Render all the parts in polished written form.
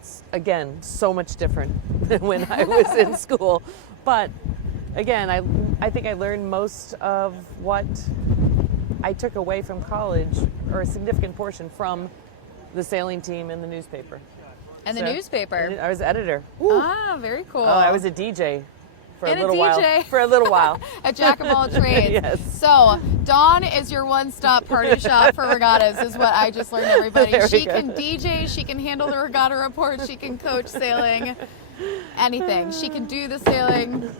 it's, again, so much different than when I was in school. But again, I think I learned most of what I took away from college, or a significant portion, from the sailing team and the newspaper. And the newspaper. I was editor. Ooh. Ah, very cool. Oh, I was a DJ for and a little while. For a little while. A jack of all trades. Yes. So Dawn is your one-stop party shop for regattas, is what I just learned, everybody. She can DJ, she can handle the regatta report, she can coach sailing, anything. She can do the sailing.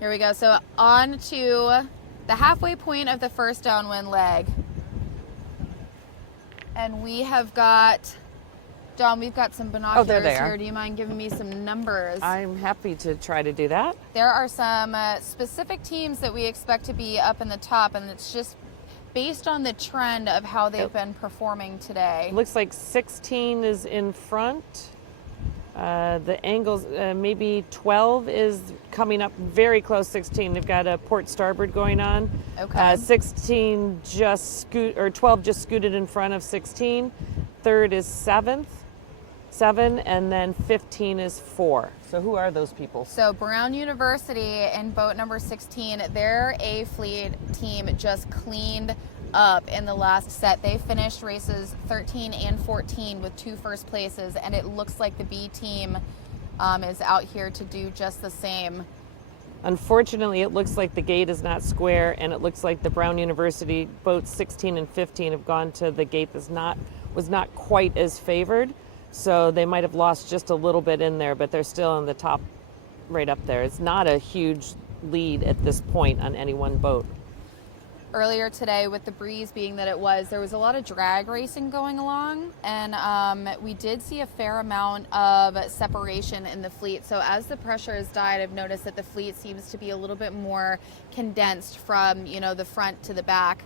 Here we go. So on to the halfway point of the first downwind leg. And we have got, Dawn, we've got some binoculars here. Do you mind giving me some numbers? I'm happy to try to do that. There are some specific teams that we expect to be up in the top, and it's just based on the trend of how they've been performing today. Looks like 16 is in front. The angles, maybe 12 is coming up very close. 16, they've got a port starboard going on. Okay. 16 just 12 just scooted in front of 16. Third is 7, and then 15 is 4. So who are those people? So Brown University in boat number 16, their A fleet team just cleaned up in the last set. They finished races 13 and 14 with 2 first places, and it looks like the B team is out here to do just the same. Unfortunately, it looks like the gate is not square, and it looks like the Brown University boats 16 and 15 have gone to the gate that was not quite as favored, so they might have lost just a little bit in there, but they're still on the top right up there. It's not a huge lead at this point on any one boat. Earlier today, with the breeze being that it was, there was a lot of drag racing going along, and we did see a fair amount of separation in the fleet. So as the pressure has died, I've noticed that the fleet seems to be a little bit more condensed from, the front to the back,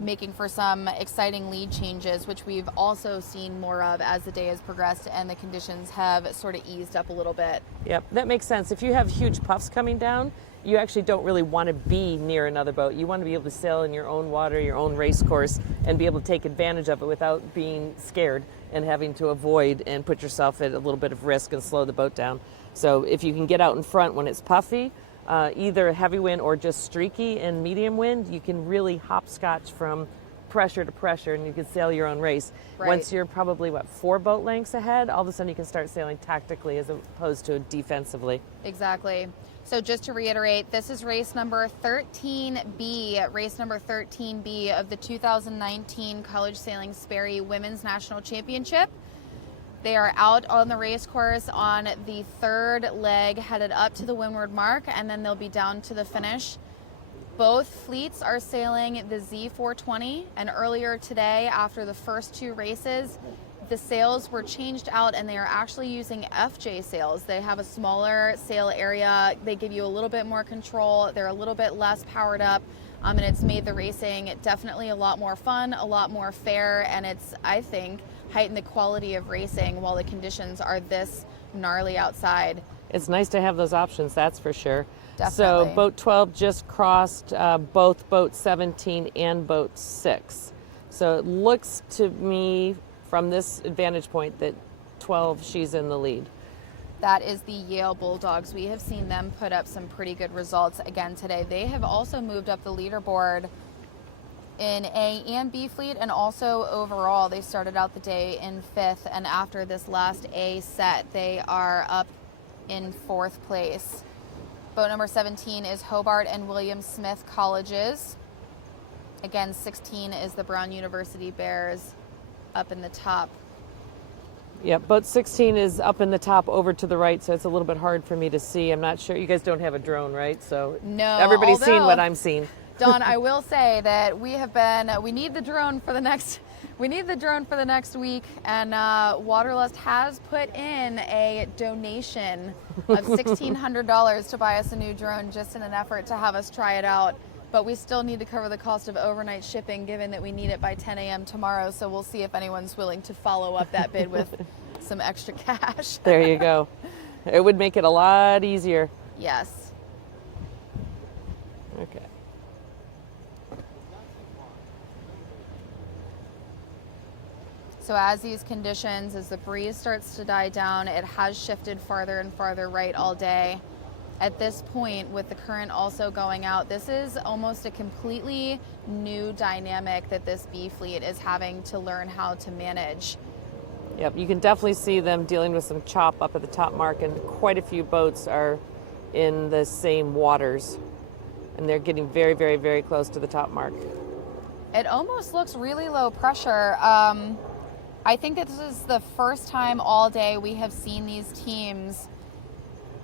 making for some exciting lead changes, which we've also seen more of as the day has progressed and the conditions have sort of eased up a little bit. Yep, that makes sense. If you have huge puffs coming down, you actually don't really want to be near another boat. You want to be able to sail in your own water, your own race course, and be able to take advantage of it without being scared and having to avoid and put yourself at a little bit of risk and slow the boat down. So if you can get out in front when it's puffy, either heavy wind or just streaky and medium wind, you can really hopscotch from pressure to pressure, and you can sail your own race. Right. Once you're probably, 4 boat lengths ahead, all of a sudden you can start sailing tactically as opposed to defensively. Exactly. So just to reiterate, this is race number 13B, race number 13B of the 2019 College Sailing Sperry Women's National Championship. They are out on the race course on the 3rd leg, headed up to the windward mark, and then they'll be down to the finish. Both fleets are sailing the Z420, and earlier today, after the first 2 races, the sails were changed out and they are actually using FJ sails. They have a smaller sail area. They give you a little bit more control. They're a little bit less powered up, and it's made the racing definitely a lot more fun, a lot more fair, and it's, I think, heightened the quality of racing while the conditions are this gnarly outside. It's nice to have those options, that's for sure. Definitely. So boat 12 just crossed both boat 17 and boat 6. So it looks to me from this vantage point that 12, she's in the lead. That is the Yale Bulldogs. We have seen them put up some pretty good results again today. They have also moved up the leaderboard in A and B fleet, and also overall. They started out the day in 5th, and after this last A set, they are up in 4th place. Boat number 17 is Hobart and William Smith Colleges. Again, 16 is the Brown University Bears up in the top. Yeah, boat 16 is up in the top over to the right, so it's a little bit hard for me to see. I'm not sure. You guys don't have a drone, right? So no, everybody's seen what I'm seeing. Dawn, I will say that we need the drone for the next week, and Waterlust has put in a donation of $1,600 to buy us a new drone just in an effort to have us try it out. But we still need to cover the cost of overnight shipping, given that we need it by 10 a.m. tomorrow. So we'll see if anyone's willing to follow up that bid with some extra cash. There you go. It would make it a lot easier. Yes. Okay. So as these conditions, as the breeze starts to die down, it has shifted farther and farther right all day. At this point, with the current also going out, this is almost a completely new dynamic that this bee fleet is having to learn how to manage. Yep, you can definitely see them dealing with some chop up at the top mark, and quite a few boats are in the same waters, and they're getting very, very, very close to the top mark. It almost looks really low pressure. I think that this is the first time all day we have seen these teams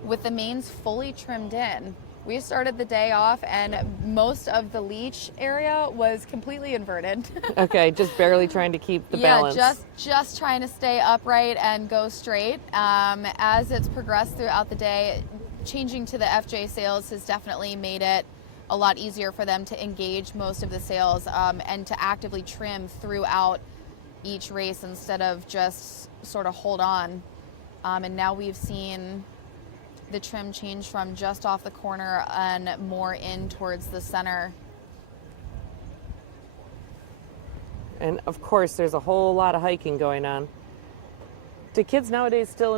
with the mains fully trimmed in. We started the day off and most of the leech area was completely inverted. Okay, just barely trying to keep the balance. Yeah, just trying to stay upright and go straight. As it's progressed throughout the day, changing to the FJ sails has definitely made it a lot easier for them to engage most of the sails and to actively trim throughout each race instead of just sort of hold on. And now we've seen the trim change from just off the corner and more in towards the center. And of course, there's a whole lot of hiking going on. Do kids nowadays still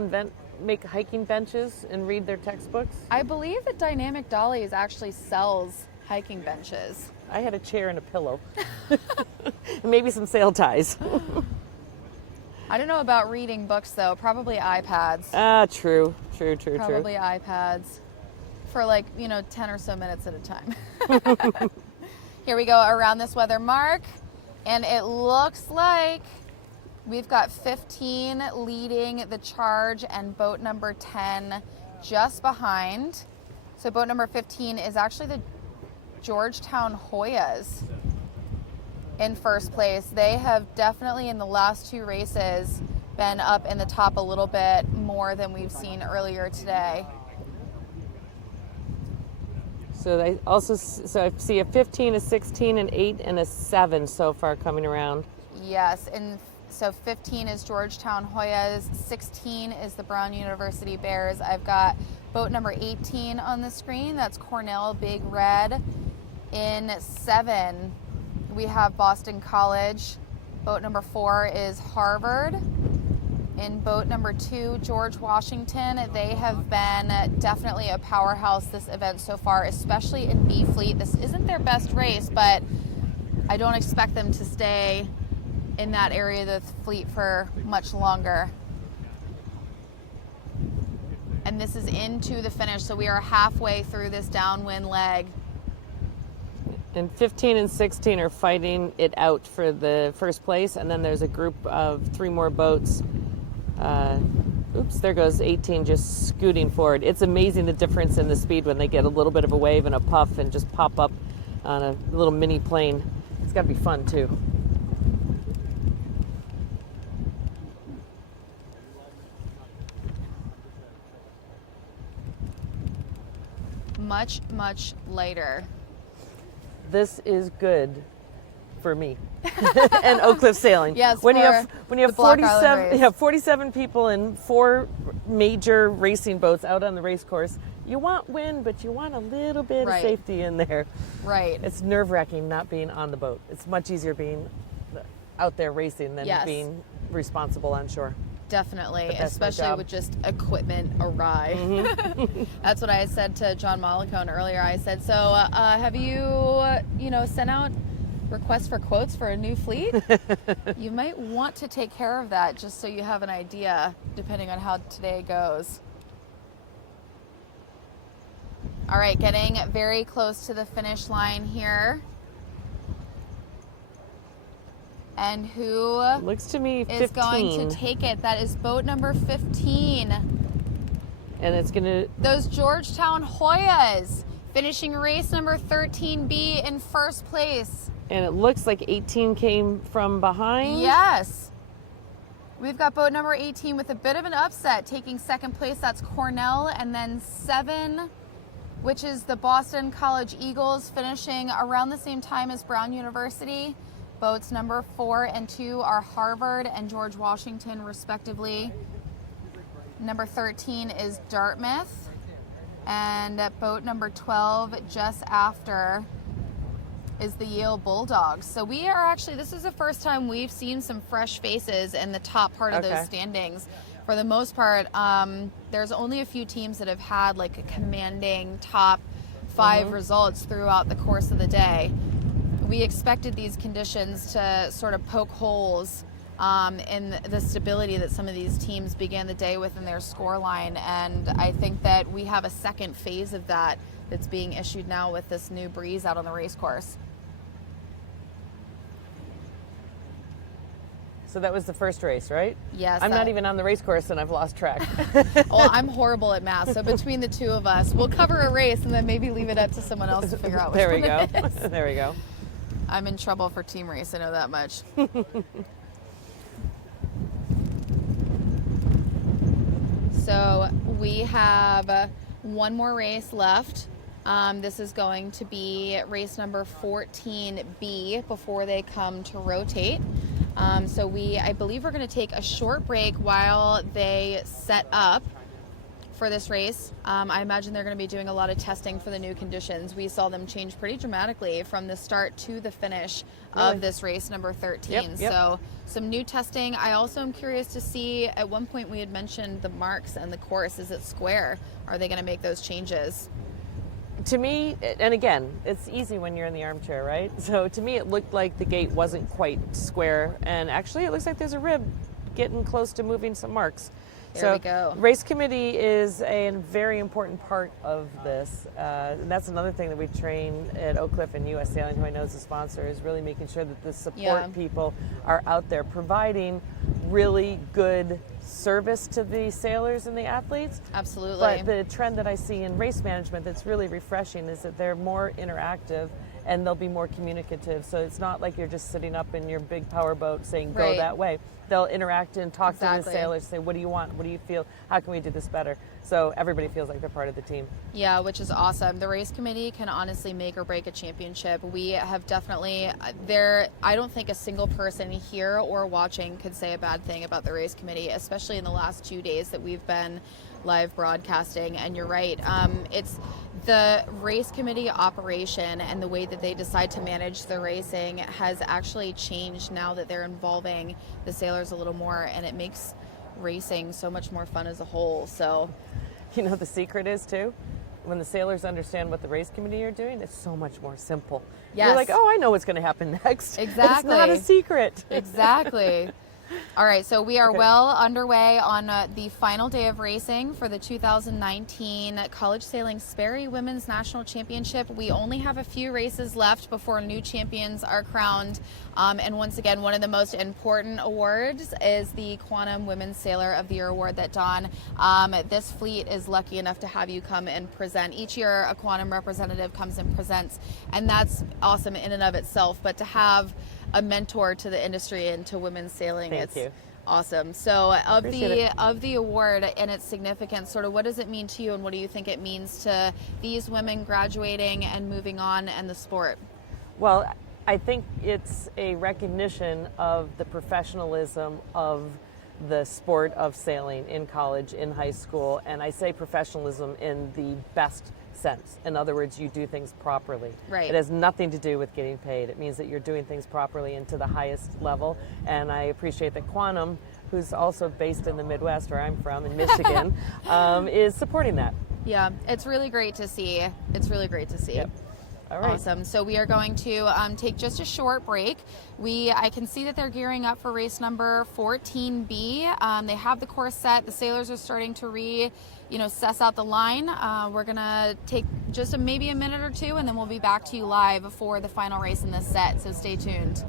make hiking benches and read their textbooks? I believe that Dynamic Dollies actually sells hiking benches. I had a chair and a pillow. Maybe some sail ties. I don't know about reading books though, probably iPads. True. Probably iPads for 10 or so minutes at a time. Here we go around this weather mark, and it looks like we've got 15 leading the charge and boat number 10 just behind. So boat number 15 is actually the Georgetown Hoyas in first place. They have definitely in the last two races been up in the top a little bit more than we've seen earlier today. So I see a 15, a 16, an 8, and a 7 so far coming around. Yes, and so 15 is Georgetown Hoyas, 16 is the Brown University Bears. I've got boat number 18 on the screen. That's Cornell Big Red. In 7, we have Boston College. Boat number 4 is Harvard. In boat number 2, George Washington. They have been definitely a powerhouse this event so far, especially in B Fleet. This isn't their best race, but I don't expect them to stay in that area of the fleet for much longer. And this is into the finish, so we are halfway through this downwind leg. And 15 and 16 are fighting it out for the first place, and then there's a group of 3 more boats. There goes 18 just scooting forward. It's amazing the difference in the speed when they get a little bit of a wave and a puff and just pop up on a little mini plane. It's got to be fun too. Much, much lighter. This is good for me and Oak Cliff Sailing. Yes, when you have 47 people in 4 major racing boats out on the race course, you want wind, but you want a little bit of safety in there. Right. It's nerve-wracking not being on the boat. It's much easier being out there racing than being responsible on shore. Definitely, especially with just equipment awry. Mm-hmm. That's what I said to John Mollicone earlier. I said, so have you sent out requests for quotes for a new fleet? You might want to take care of that just so you have an idea, depending on how today goes. All right, getting very close to the finish line here. And who looks to me 15. Is going to take it? That is boat number 15. And it's going to... Those Georgetown Hoyas finishing race number 13B in first place. And it looks like 18 came from behind. Yes. We've got boat number 18 with a bit of an upset taking second place. That's Cornell. And then 7, which is the Boston College Eagles, finishing around the same time as Brown University. Boats number 4 and 2 are Harvard and George Washington, respectively. Number 13 is Dartmouth. And boat number 12, just after, is the Yale Bulldogs. So we are actually, this is the first time we've seen some fresh faces in the top part of those standings. For the most part, there's only a few teams that have had like a commanding top 5 results throughout the course of the day. We expected these conditions to sort of poke holes in the stability that some of these teams began the day with in their score line, and I think that we have a second phase of that that's being issued now with this new breeze out on the race course. So that was the first race, right? Yes. I'm not even on the race course and I've lost track. Well, I'm horrible at math, so between the two of us, we'll cover a race and then maybe leave it up to someone else to figure out which one it is. There we go. I'm in trouble for team race, I know that much. So we have one more race left. This is going to be race number 14B before they come to rotate. So I believe we're going to take a short break while they set up for this race. I imagine they're going to be doing a lot of testing for the new conditions. We saw them change pretty dramatically from the start to the finish of this race number 13. Yep. So some new testing. I also am curious to see, at one point we had mentioned the marks and the course. Is it square? Are they going to make those changes? To me, and again, it's easy when you're in the armchair, right? So to me, it looked like the gate wasn't quite square, and actually it looks like there's a rib getting close to moving some marks. There we go. Race committee is a very important part of this. And that's another thing that we train at Oak Cliff and US Sailing, who I know is a sponsor, is really making sure that the support people are out there providing really good service to the sailors and the athletes. Absolutely. But the trend that I see in race management that's really refreshing is that they're more interactive and they'll be more communicative. So it's not like you're just sitting up in your big power boat saying, go that way. They'll interact and talk to the sailors, say, what do you want? What do you feel? How can we do this better? So everybody feels like they're part of the team. Yeah, which is awesome. The race committee can honestly make or break a championship. We have definitely, I don't think a single person here or watching could say a bad thing about the race committee, especially in the last 2 days that we've been live broadcasting. And you're right, it's the race committee operation and the way that they decide to manage the racing has actually changed now that they're involving the sailors a little more, and it makes racing so much more fun as a whole. So, you know, the secret is too, when the sailors understand what the race committee are doing, it's so much more simple. Yes. You're like, oh, I know what's going to happen next. Exactly. It's not a secret. Exactly. All right, so we are well underway on the final day of racing for the 2019 College Sailing Sperry Women's National Championship. We only have a few races left before new champions are crowned. And once again, one of the most important awards is the Quantum Women's Sailor of the Year award that Dawn, this fleet is lucky enough to have you come and present. Each year, a Quantum representative comes and presents, and that's awesome in and of itself. But to have a mentor to the industry and to women's sailing, Thank you. Awesome. So of Appreciate the award and its significance, sort of what does it mean to you, and what do you think it means to these women graduating and moving on and the sport? Well, I think it's a recognition of the professionalism of the sport of sailing in college, in high school, and I say professionalism in the best sense. In other words, you do things properly. Right. It has nothing to do with getting paid. It means that you're doing things properly and to the highest level. And I appreciate that Quantum, who's also based in the Midwest, where I'm from, in Michigan, is supporting that. Yeah, it's really great to see. It's really great to see. Yep. All right. Awesome. So we are going to take just a short break. I can see that they're gearing up for race number 14B. They have the course set. The sailors are starting to suss out the line. We're going to take just maybe a minute or two, and then we'll be back to you live for the final race in this set. So stay tuned.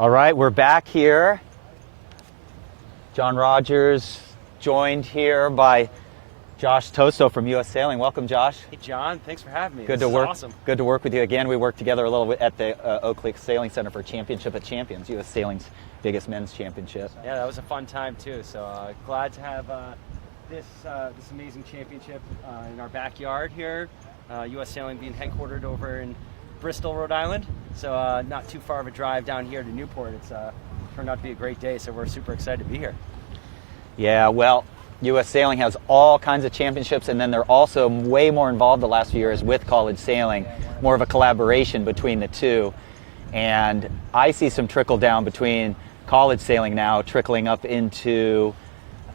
All right, we're back here. John Rogers, joined here by Josh Toso from U.S. Sailing. Welcome, Josh. Hey, John. Thanks for having me. Good This to work. is awesome. Good to work with you again. We worked together a little bit at the Oak Lake Sailing Center for Championship of Champions, U.S. Sailing's biggest men's championship. Yeah, that was a fun time too. So glad to have this amazing championship in our backyard here. U.S. Sailing being headquartered over in Bristol, Rhode Island. So not too far of a drive down here to Newport. It's turned out to be a great day. So we're super excited to be here. Yeah, well, U.S. Sailing has all kinds of championships, and then they're also way more involved the last few years with college sailing, more of a collaboration between the two. And I see some trickle down between college sailing now trickling up into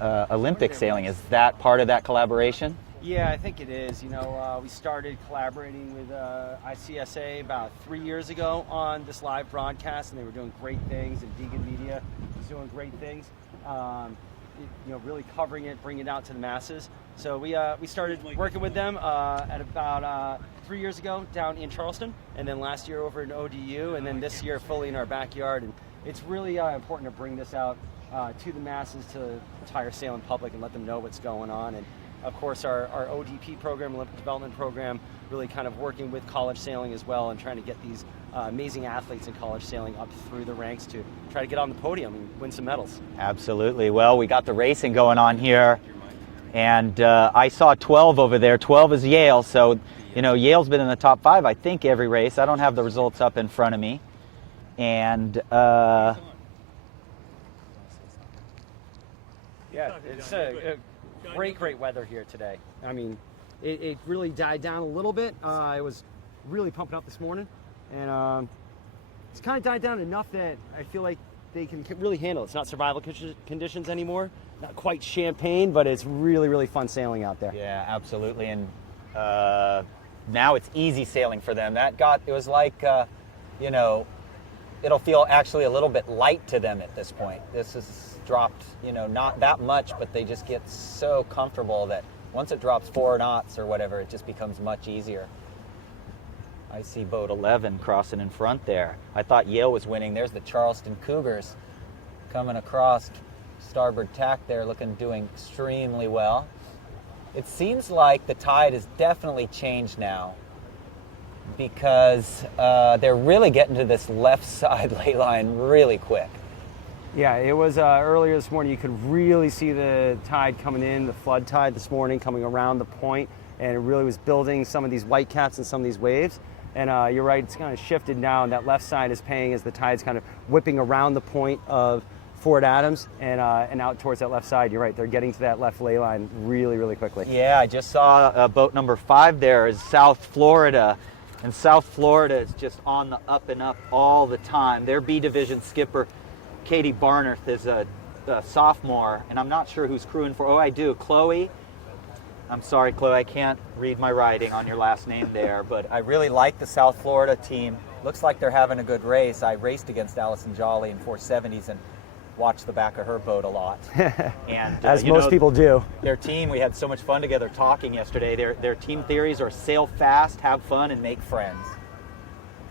Olympic sailing. Is that part of that collaboration? Yeah, I think it is. You know, we started collaborating with ICSA about 3 years ago on this live broadcast, and they were doing great things, and Degan Media was doing great things. You know, really covering it, bringing it out to the masses. So we started working with them at about 3 years ago down in Charleston, and then last year over in ODU, and then this year fully in our backyard. And it's really important to bring this out to the masses, to the entire sailing public, and let them know what's going on. And of course, our ODP program, Olympic Development Program, really kind of working with college sailing as well, and trying to get these amazing athletes in college sailing up through the ranks to try to get on the podium and win some medals. Absolutely. Well, we got the racing going on here, and I saw 12 over there. 12 is Yale, so you know Yale's been in the top 5, I think, every race. I don't have the results up in front of me, and yeah, it's a great weather here today. I mean, it really died down a little bit. It was really pumping up this morning, and it's kind of died down enough that I feel like they can really handle it. It's not survival conditions anymore. Not quite champagne, but it's really fun sailing out there. yeah, absolutely. And now it's easy sailing for them. It was like, you know, it'll feel actually a little bit light to them at this point. This has dropped, you know, not that much, but they just get so comfortable that once it drops 4 knots or whatever, it just becomes much easier. I see boat 11 crossing in front there. I thought Yale was winning. There's the Charleston Cougars coming across starboard tack there, doing extremely well. It seems like the tide has definitely changed now, because they're really getting to this left side ley line really quick. Yeah, it was earlier this morning. You could really see the tide coming in, the flood tide this morning coming around the point, and it really was building some of these white caps and some of these waves. And you're right, it's kind of shifted now, and that left side is paying as the tide's kind of whipping around the point of Fort Adams and out towards that left side. You're right, they're getting to that left ley line really quickly. Yeah, I just saw boat number 5 there is South Florida. And South Florida is just on the up and up all the time. Their B Division skipper, Katie Barnard, is a sophomore, and I'm not sure who's crewing for. Oh, I do. Chloe. I'm sorry, Chloe, I can't read my writing on your last name there, but I really like the South Florida team. Looks like they're having a good race. I raced against Allison Jolly in 470s and watched the back of her boat a lot. And As most people do. Their team, we had so much fun together talking yesterday. Their team theories are sail fast, have fun, and make friends.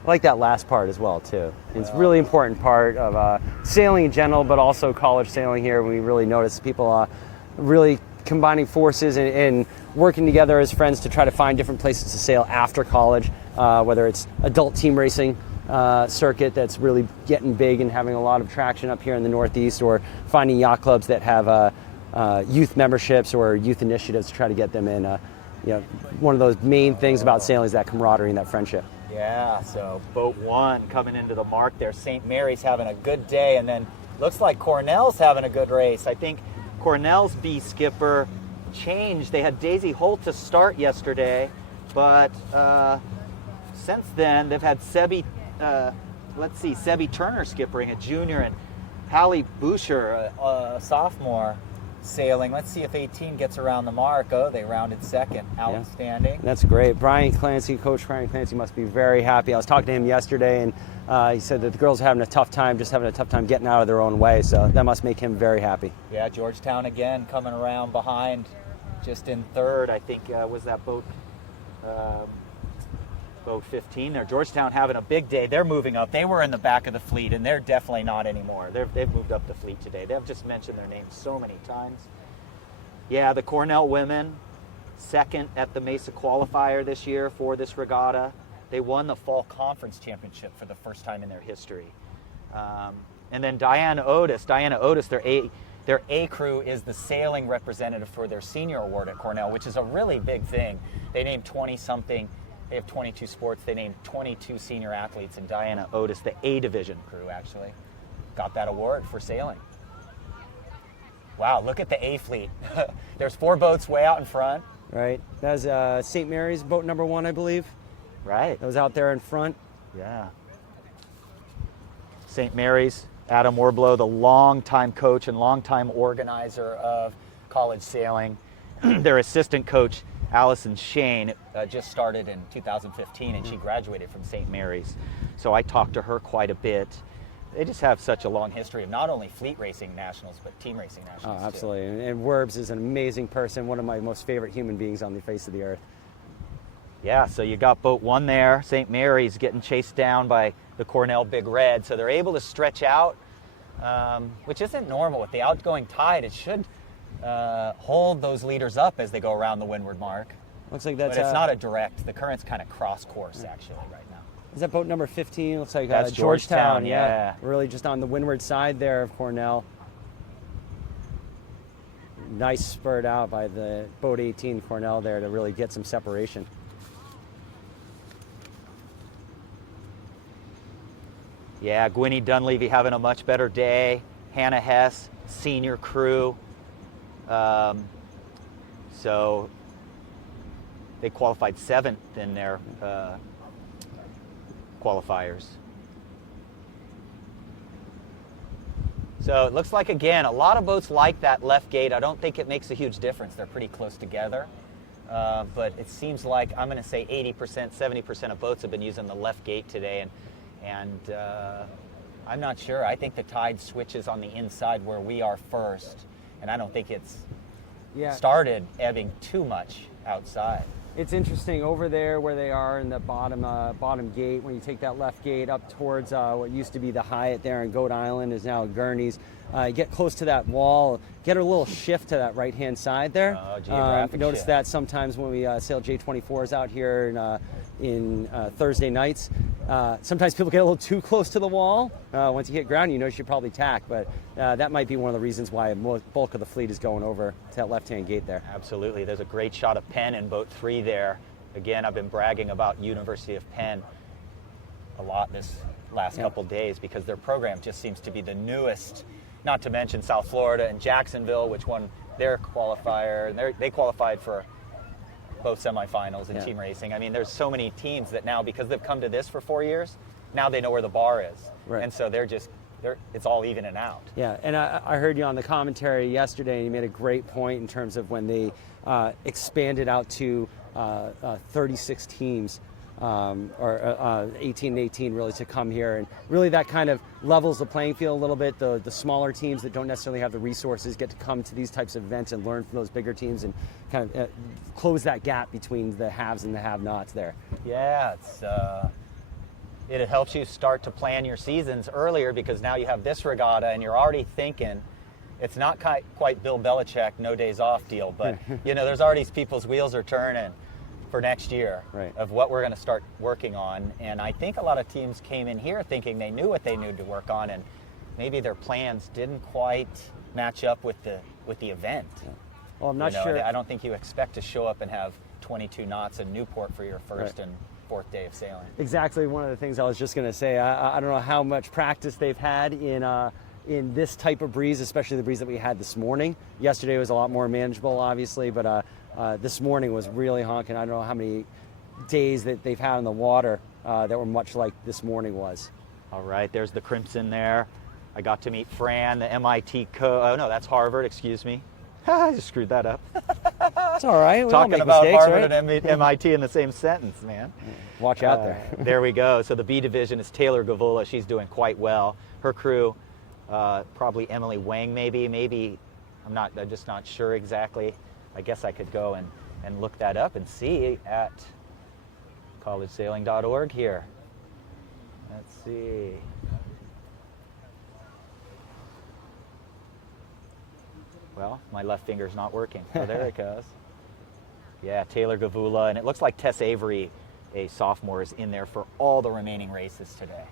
I like that last part as well, too. It's a really important part of sailing in general, but also college sailing here. We really notice people really combining forces and working together as friends to try to find different places to sail after college, whether it's adult team racing circuit that's really getting big and having a lot of traction up here in the Northeast, or finding yacht clubs that have youth memberships or youth initiatives to try to get them in. You know, one of those main things about sailing is that camaraderie and that friendship. Yeah, so boat 1 coming into the mark there. St. Mary's having a good day, and then looks like Cornell's having a good race. I think Cornell's B skipper changed. They had Daisy Holt to start yesterday, but since then they've had Sebi Turner skippering, a junior, and Hallie Boucher, a sophomore, sailing. Let's see if 18 gets around the mark. Oh, they rounded second. Outstanding. Yeah. That's great. Coach Brian Clancy must be very happy. I was talking to him yesterday, and he said that the girls are having a tough time getting out of their own way, so that must make him very happy. Yeah, Georgetown again coming around behind, just in third. I think was that boat boat 15 there. Georgetown having a big day. They're moving up. They were in the back of the fleet, and they're definitely not anymore. They've moved up the fleet today. They've just mentioned their names so many times. Yeah, the Cornell women, second at the Mesa qualifier this year for this regatta. They won the fall conference championship for the first time in their history. And then Diana Otis, their A crew is the sailing representative for their senior award at Cornell, which is a really big thing. They named 20-something. They have 22 sports. They named 22 senior athletes, and Diana Otis, the A division crew, actually got that award for sailing. Wow, look at the A fleet. There's 4 boats way out in front. Right. That was St. Mary's boat number 1, I believe. Right. That was out there in front. Yeah. St. Mary's, Adam Warblow, the longtime coach and longtime organizer of college sailing. Their assistant coach, Allison Shane, just started in 2015, and she graduated from St. Mary's. So I talked to her quite a bit. They just have such a long history of not only fleet racing nationals, but team racing nationals. Oh, absolutely. And Werbs is an amazing person, one of my most favorite human beings on the face of the earth. Yeah, so you got boat 1 there. St. Mary's getting chased down by the Cornell Big Red. So they're able to stretch out, which isn't normal. With the outgoing tide, it should hold those leaders up as they go around the windward mark. Looks like that's... But it's not a direct. The current's kind of cross course, actually, right now. Is that boat number 15? Looks like That's Georgetown, yeah. Really just on the windward side there of Cornell. Nice spurt out by the boat 18 Cornell there to really get some separation. Yeah, Gwynnie Dunleavy having a much better day. Hannah Hess, senior crew. So they qualified 7th in their qualifiers. So it looks like, again, a lot of boats like that left gate. I don't think it makes a huge difference. They're pretty close together. But it seems like, I'm going to say 80%, 70% of boats have been using the left gate today. And I'm not sure. I think the tide switches on the inside where we are first. And I don't think it's started ebbing too much outside. It's interesting over there where they are in the bottom gate. When you take that left gate up towards what used to be the Hyatt there in Goat Island is now Gurney's. Get close to that wall, get a little shift to that right-hand side there. Notice shift. that sometimes when we sail J24s out here in Thursday nights, sometimes people get a little too close to the wall. Once you hit ground, you notice you probably tack, but that might be one of the reasons why a bulk of the fleet is going over to that left-hand gate there. Absolutely. There's a great shot of Penn in boat 3 there. Again, I've been bragging about University of Penn a lot this last couple days because their program just seems to be the newest, not to mention South Florida and Jacksonville, which won their qualifier. And they qualified for both semifinals in team racing. I mean, there's so many teams that now, because they've come to this for 4 years, now they know where the bar is. Right. And so it's all evening out. Yeah, and I heard you on the commentary yesterday, and you made a great point in terms of when they expanded out to 36 teams, or 18 and 18 really to come here. And really that kind of levels the playing field a little bit. The smaller teams that don't necessarily have the resources get to come to these types of events and learn from those bigger teams and kind of close that gap between the haves and the have-nots there. Yeah, it helps you start to plan your seasons earlier because now you have this regatta and you're already thinking, it's not quite Bill Belichick, no days off deal, but there's already people's wheels are turning for next year of what we're going to start working on. And I think a lot of teams came in here thinking they knew what they needed to work on, and maybe their plans didn't quite match up with the event. Yeah. Well, I'm not sure. I don't think you expect to show up and have 22 knots in Newport for your first and fourth day of sailing. Exactly. One of the things I was just going to say, I don't know how much practice they've had in this type of breeze, especially the breeze that we had this morning. Yesterday was a lot more manageable, obviously, but this morning was really honking. I don't know how many days that they've had on the water that were much like this morning was. All right, there's the Crimson there. I got to meet Fran, the MIT oh no, that's Harvard, excuse me. I just screwed that up. It's all right. We all Talking make about mistakes, Harvard right? and MIT in the same sentence, man. Watch out there. There we go. So the B division is Taylor Gavola. She's doing quite well. Her crew, probably Emily Wang, maybe. I'm just not sure exactly. I guess I could go and look that up and see at collegesailing.org here. Let's see. Well, my left finger's not working. Oh, there it goes. Yeah, Taylor Gavula, and it looks like Tess Avery, a sophomore, is in there for all the remaining races today.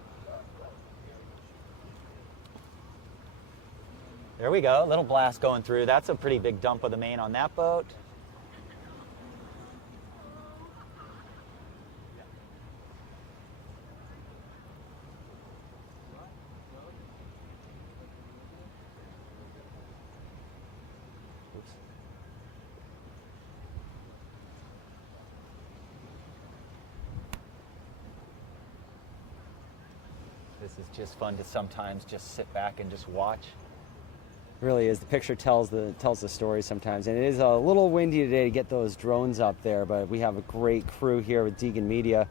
There we go, a little blast going through. That's a pretty big dump of the main on that boat. This is just fun to sometimes just sit back and just watch. Really is. The picture tells the story sometimes, and it is a little windy today to get those drones up there, but we have a great crew here with Degan Media,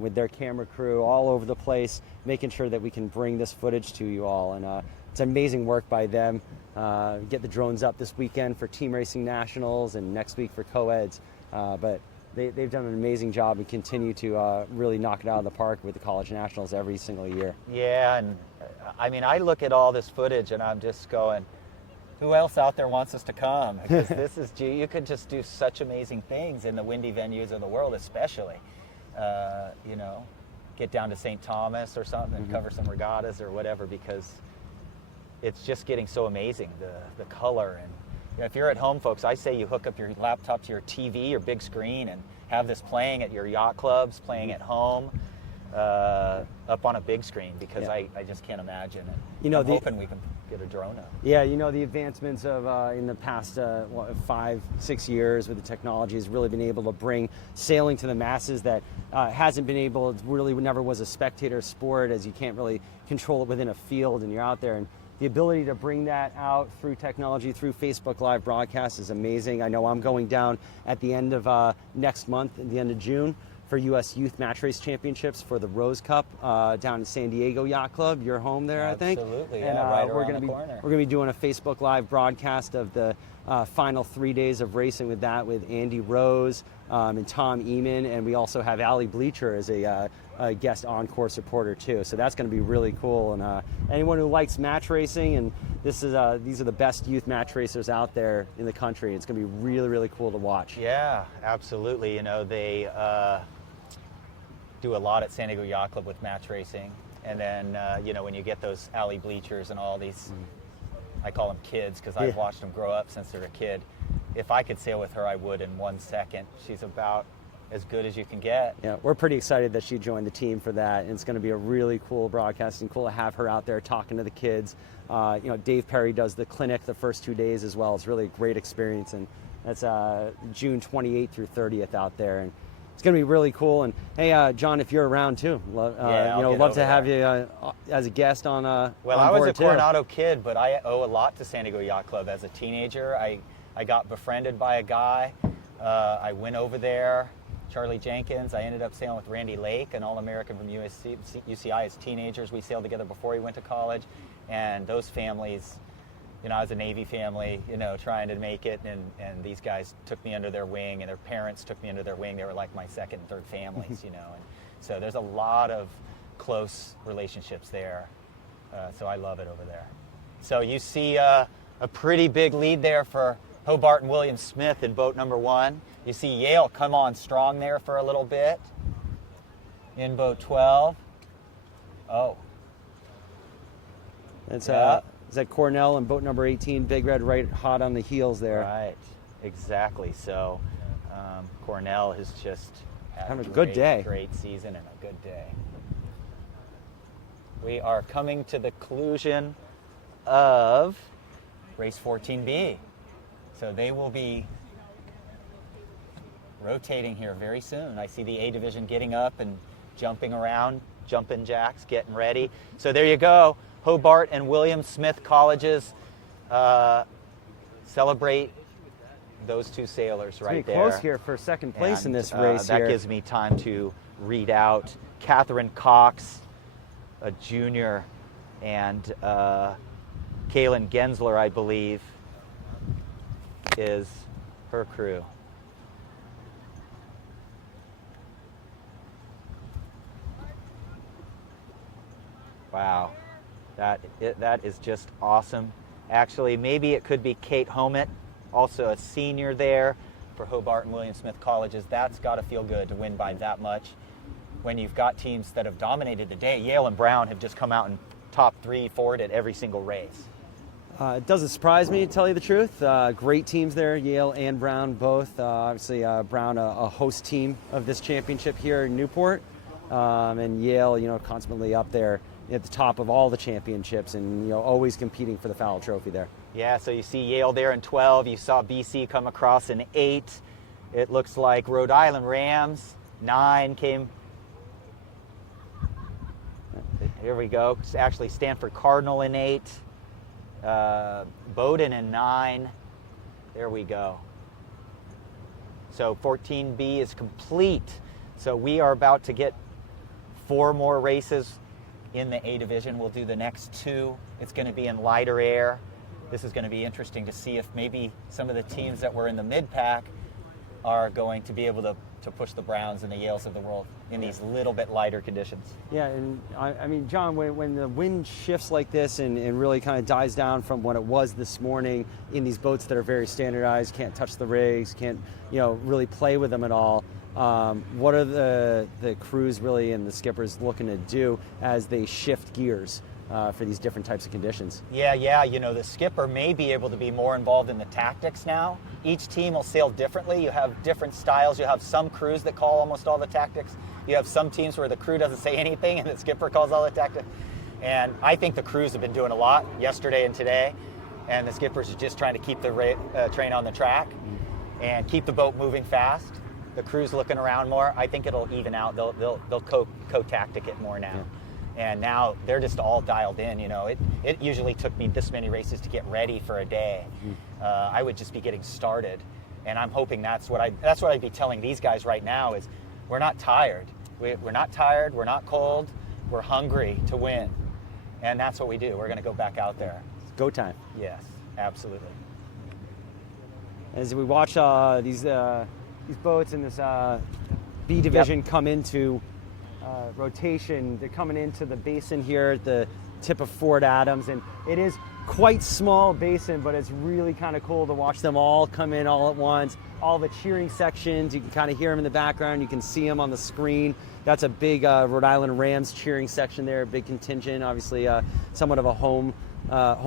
with their camera crew all over the place, making sure that we can bring this footage to you all. And it's amazing work by them. Get the drones up this weekend for Team Racing Nationals and next week for co-eds, but they've done an amazing job and continue to really knock it out of the park with the College Nationals every single year. Yeah, and I mean, I look at all this footage and I'm just going, who else out there wants us to come? Because this is, you could just do such amazing things in the windy venues of the world, especially. You know, get down to St. Thomas or something and cover some regattas or whatever, because it's just getting so amazing, the color. And you know, if you're at home, folks, I say you hook up your laptop to your TV, your big screen, and have this playing at your yacht clubs, playing at home, up on a big screen, because I just can't imagine it. You know, I'm hoping we can get a drone up. Yeah, you know, the advancements of in the past 5-6 years with the technology has really been able to bring sailing to the masses that hasn't been able, it really never was a spectator sport, as you can't really control it within a field and you're out there. And the ability to bring that out through technology, through Facebook Live broadcast is amazing. I know I'm going down at the end of next month, at the end of June, for U.S. Youth Match Race Championships for the Rose Cup down in San Diego Yacht Club. You're home there, I think. Absolutely, And, yeah, right we're around gonna the corner. We're going to be doing a Facebook Live broadcast of the final 3 days of racing with that, with Andy Rose and Tom Eamon, and we also have Allie Bleacher as a guest on-course reporter too. So that's going to be really cool. And anyone who likes match racing, and these are the best youth match racers out there in the country. It's going to be really, really cool to watch. Yeah, absolutely. You know, they do a lot at San Diego Yacht Club with match racing. And then, you know, when you get those alley bleachers and all these, I call them kids because I've watched them grow up since they're a kid. If I could sail with her, I would in 1 second. She's about as good as you can get. Yeah, we're pretty excited that she joined the team for that. And it's going to be a really cool broadcast and cool to have her out there talking to the kids. You know, Dave Perry does the clinic the first 2 days as well. It's really a great experience. And that's June 28th through 30th out there. And it's going to be really cool. And hey, John, if you're around too, love to have you as a guest on. Well, on I was board a too. Coronado kid, but I owe a lot to San Diego Yacht Club as a teenager. I got befriended by a guy. I went over there, Charlie Jenkins. I ended up sailing with Randy Lake, an All-American from UCI as teenagers. We sailed together before he went to college, and those families. You know, I was a Navy family, you know, trying to make it, and these guys took me under their wing, and their parents took me under their wing. They were like my second and third families, you know, and so there's a lot of close relationships there. So I love it over there. So you see a pretty big lead there for Hobart and William Smith in boat number 1. You see Yale come on strong there for a little bit in boat 12. Oh. It's Is that Cornell and boat number 18, Big Red, right hot on the heels there. Right, exactly. So Cornell has just had a good day. Great season and a good day. We are coming to the conclusion of race 14B. So they will be rotating here very soon. I see the A division getting up and jumping around, jumping jacks, getting ready. So there you go. Hobart and William Smith colleges celebrate those two sailors right there. Close here for second place in this race. That gives me time to read out Catherine Cox, a junior, and Kaylin Gensler, I believe, is her crew. Wow, that is just awesome. Actually, maybe it could be Kate Homett, also a senior there for Hobart and William Smith Colleges. That's got to feel good to win by that much when you've got teams that have dominated the day. Yale and Brown have just come out in top 3, 4 at every single race. It doesn't surprise me, to tell you the truth. Great teams there, Yale and Brown both. Obviously, Brown a host team of this championship here in Newport, and Yale, constantly up there at the top of all the championships, and always competing for the Fowler Trophy there. Yeah, so you see Yale there in 12. You saw BC come across in 8. It looks like Rhode Island Rams 9 came. Here we go. It's actually Stanford Cardinal in 8. Bowdoin in 9. There we go. So 14B is complete. So we are about to get 4 more races in the A division. We'll do the next 2. It's going to be in lighter air. This is going to be interesting to see if maybe some of the teams that were in the mid-pack are going to be able to push the Browns and the Yales of the world in these little bit lighter conditions. Yeah, and I mean, John, when the wind shifts like this and really kind of dies down from what it was this morning in these boats that are very standardized, can't touch the rigs, can't really play with them at all, what are the crews really and the skippers looking to do as they shift gears for these different types of conditions? Yeah, the skipper may be able to be more involved in the tactics now. Each team will sail differently. You have different styles. You have some crews that call almost all the tactics. You have some teams where the crew doesn't say anything and the skipper calls all the tactics. And I think the crews have been doing a lot yesterday and today, and the skippers are just trying to keep the train on the track and keep the boat moving fast. The crew's looking around more. I think it'll even out. They'll co-tactic it more now. Yeah. And now they're just all dialed in. It usually took me this many races to get ready for a day. I would just be getting started, and I'm hoping that's what I'd be telling these guys right now is we're not tired. We're not tired. We're not cold. We're hungry to win, and that's what we do. We're going to go back out there. It's go time. Yes, absolutely. As we watch these boats in this B division come into rotation, they're coming into the basin here at the tip of Fort Adams, and it is quite small basin, but it's really kind of cool to watch them all come in all at once. All the cheering sections, you can kind of hear them in the background, you can see them on the screen. That's a big Rhode Island Rams cheering section there, a big contingent, obviously somewhat of a home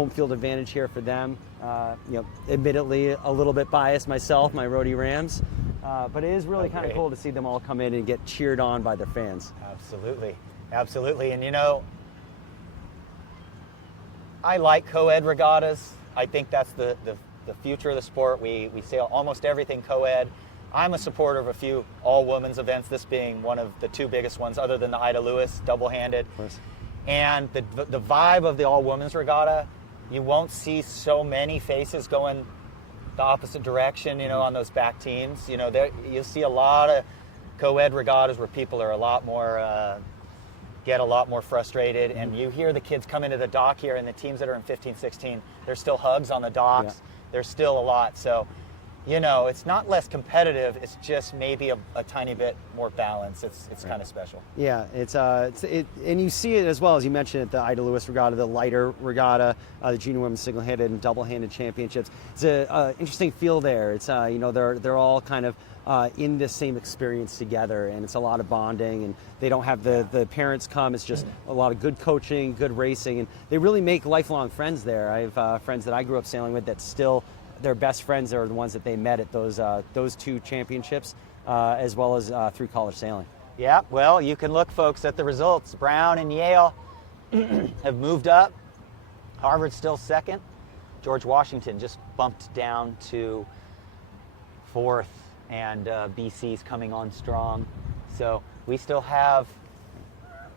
field advantage here for them. Admittedly a little bit biased myself, my Rhodey Rams. But it is really kind of cool to see them all come in and get cheered on by their fans. Absolutely. And I like co-ed regattas. I think that's the future of the sport. We sail almost everything co-ed. I'm a supporter of a few all-women's events, this being one of the 2 biggest ones other than the Ida Lewis, double-handed. And the vibe of the all-women's regatta, you won't see so many faces going the opposite direction, on those back teams. You'll see a lot of co-ed regattas where people are a lot more, get a lot more frustrated. And you hear the kids come into the dock here, and the teams that are in 15, 16, there's still hugs on the docks. Yeah. There's still a lot. So, it's not less competitive. It's just maybe a tiny bit more balanced. It's right. Kind of special. Yeah, and you see it as well, as you mentioned, at the Ida Lewis Regatta, the lighter regatta, the junior women's single-handed and double-handed championships. It's an interesting feel there. It's they're all kind of in this same experience together, and it's a lot of bonding, and they don't have the parents come. It's just a lot of good coaching, good racing, and they really make lifelong friends there. I have friends that I grew up sailing with that still, their best friends are the ones that they met at those 2 championships, as well as through college sailing. Yeah, well, you can look, folks, at the results. Brown and Yale have moved up. Harvard's still second. George Washington just bumped down to 4th, and BC's coming on strong. So we still have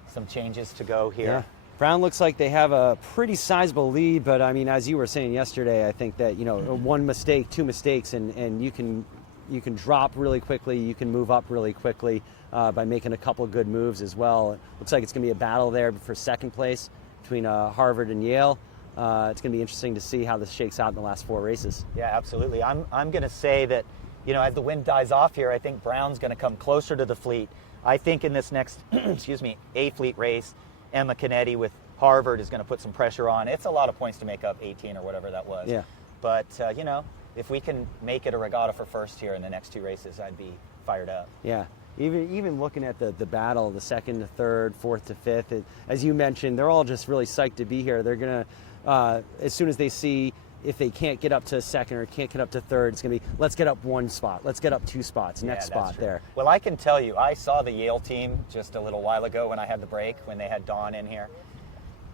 some changes to go here. Yeah. Brown looks like they have a pretty sizable lead, but I mean, as you were saying yesterday, I think that, one mistake, 2 mistakes, and you can drop really quickly, you can move up really quickly by making a couple of good moves as well. It looks like it's going to be a battle there for second place between Harvard and Yale. It's going to be interesting to see how this shakes out in the last 4 races. Yeah, absolutely. I'm going to say that, as the wind dies off here, I think Brown's going to come closer to the fleet. I think in this next, A fleet race, Emma Canetti with Harvard is going to put some pressure on. It's a lot of points to make up 18 or whatever that was. Yeah. But, you know, if we can make it a regatta for first here in the next 2 races, I'd be fired up. Yeah. Even looking at the battle, the 2nd to 3rd, 4th to 5th, as you mentioned, they're all just really psyched to be here. They're going to, as soon as they see if they can't get up to 2nd or can't get up to 3rd, it's going to be, let's get up 1 spot, let's get up 2 spots, next spot there. Well, I can tell you, I saw the Yale team just a little while ago when I had the break, when they had Dawn in here,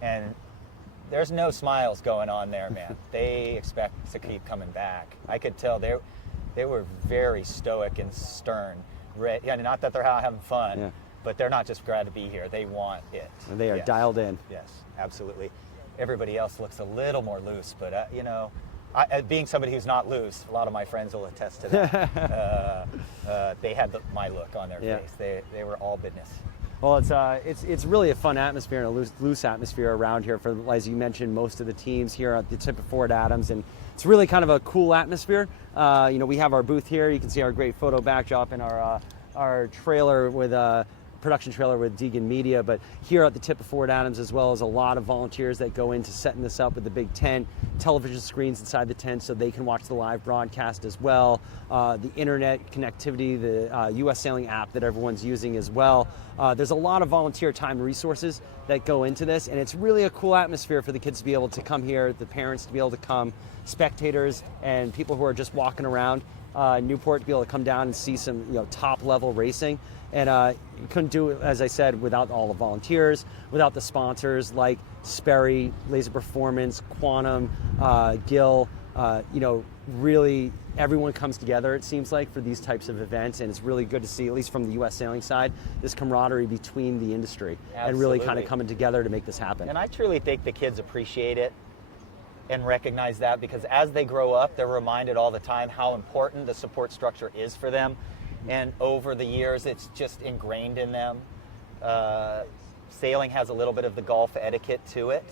and there's no smiles going on there, man. They expect to keep coming back. I could tell they were very stoic and stern. Yeah, not that they're having fun, but they're not just glad to be here. They want it. And they are dialed in. Yes, absolutely. Everybody else looks a little more loose, but you know, being somebody who's not loose, a lot of my friends will attest to that. They had my look on their face. They were all business. Well, it's really a fun atmosphere and a loose atmosphere around here for, as you mentioned, most of the teams here at the tip of Fort Adams, and it's really kind of a cool atmosphere. You know, we have our booth here. You can see our great photo backdrop in our trailer with production trailer with Degan Media, but here at the tip of Fort Adams, as well as a lot of volunteers that go into setting this up with the big tent, television screens inside the tent so they can watch the live broadcast as well, the internet connectivity, the U.S. Sailing app that everyone's using as well. There's a lot of volunteer time and resources that go into this, and it's really a cool atmosphere for the kids to be able to come here, the parents to be able to come, spectators and people who are just walking around Newport to be able to come down and see some top level racing. And you couldn't do it, as I said, without all the volunteers, without the sponsors like Sperry, Laser Performance, Quantum, Gill. Really everyone comes together, it seems like, for these types of events, and it's really good to see, at least from the U.S. Sailing side, this camaraderie between the industry. Absolutely. And really kind of coming together to make this happen. And I truly think the kids appreciate it and recognize that, because as they grow up, they're reminded all the time how important the support structure is for them. And over the years, it's just ingrained in them. Sailing has a little bit of the golf etiquette to it.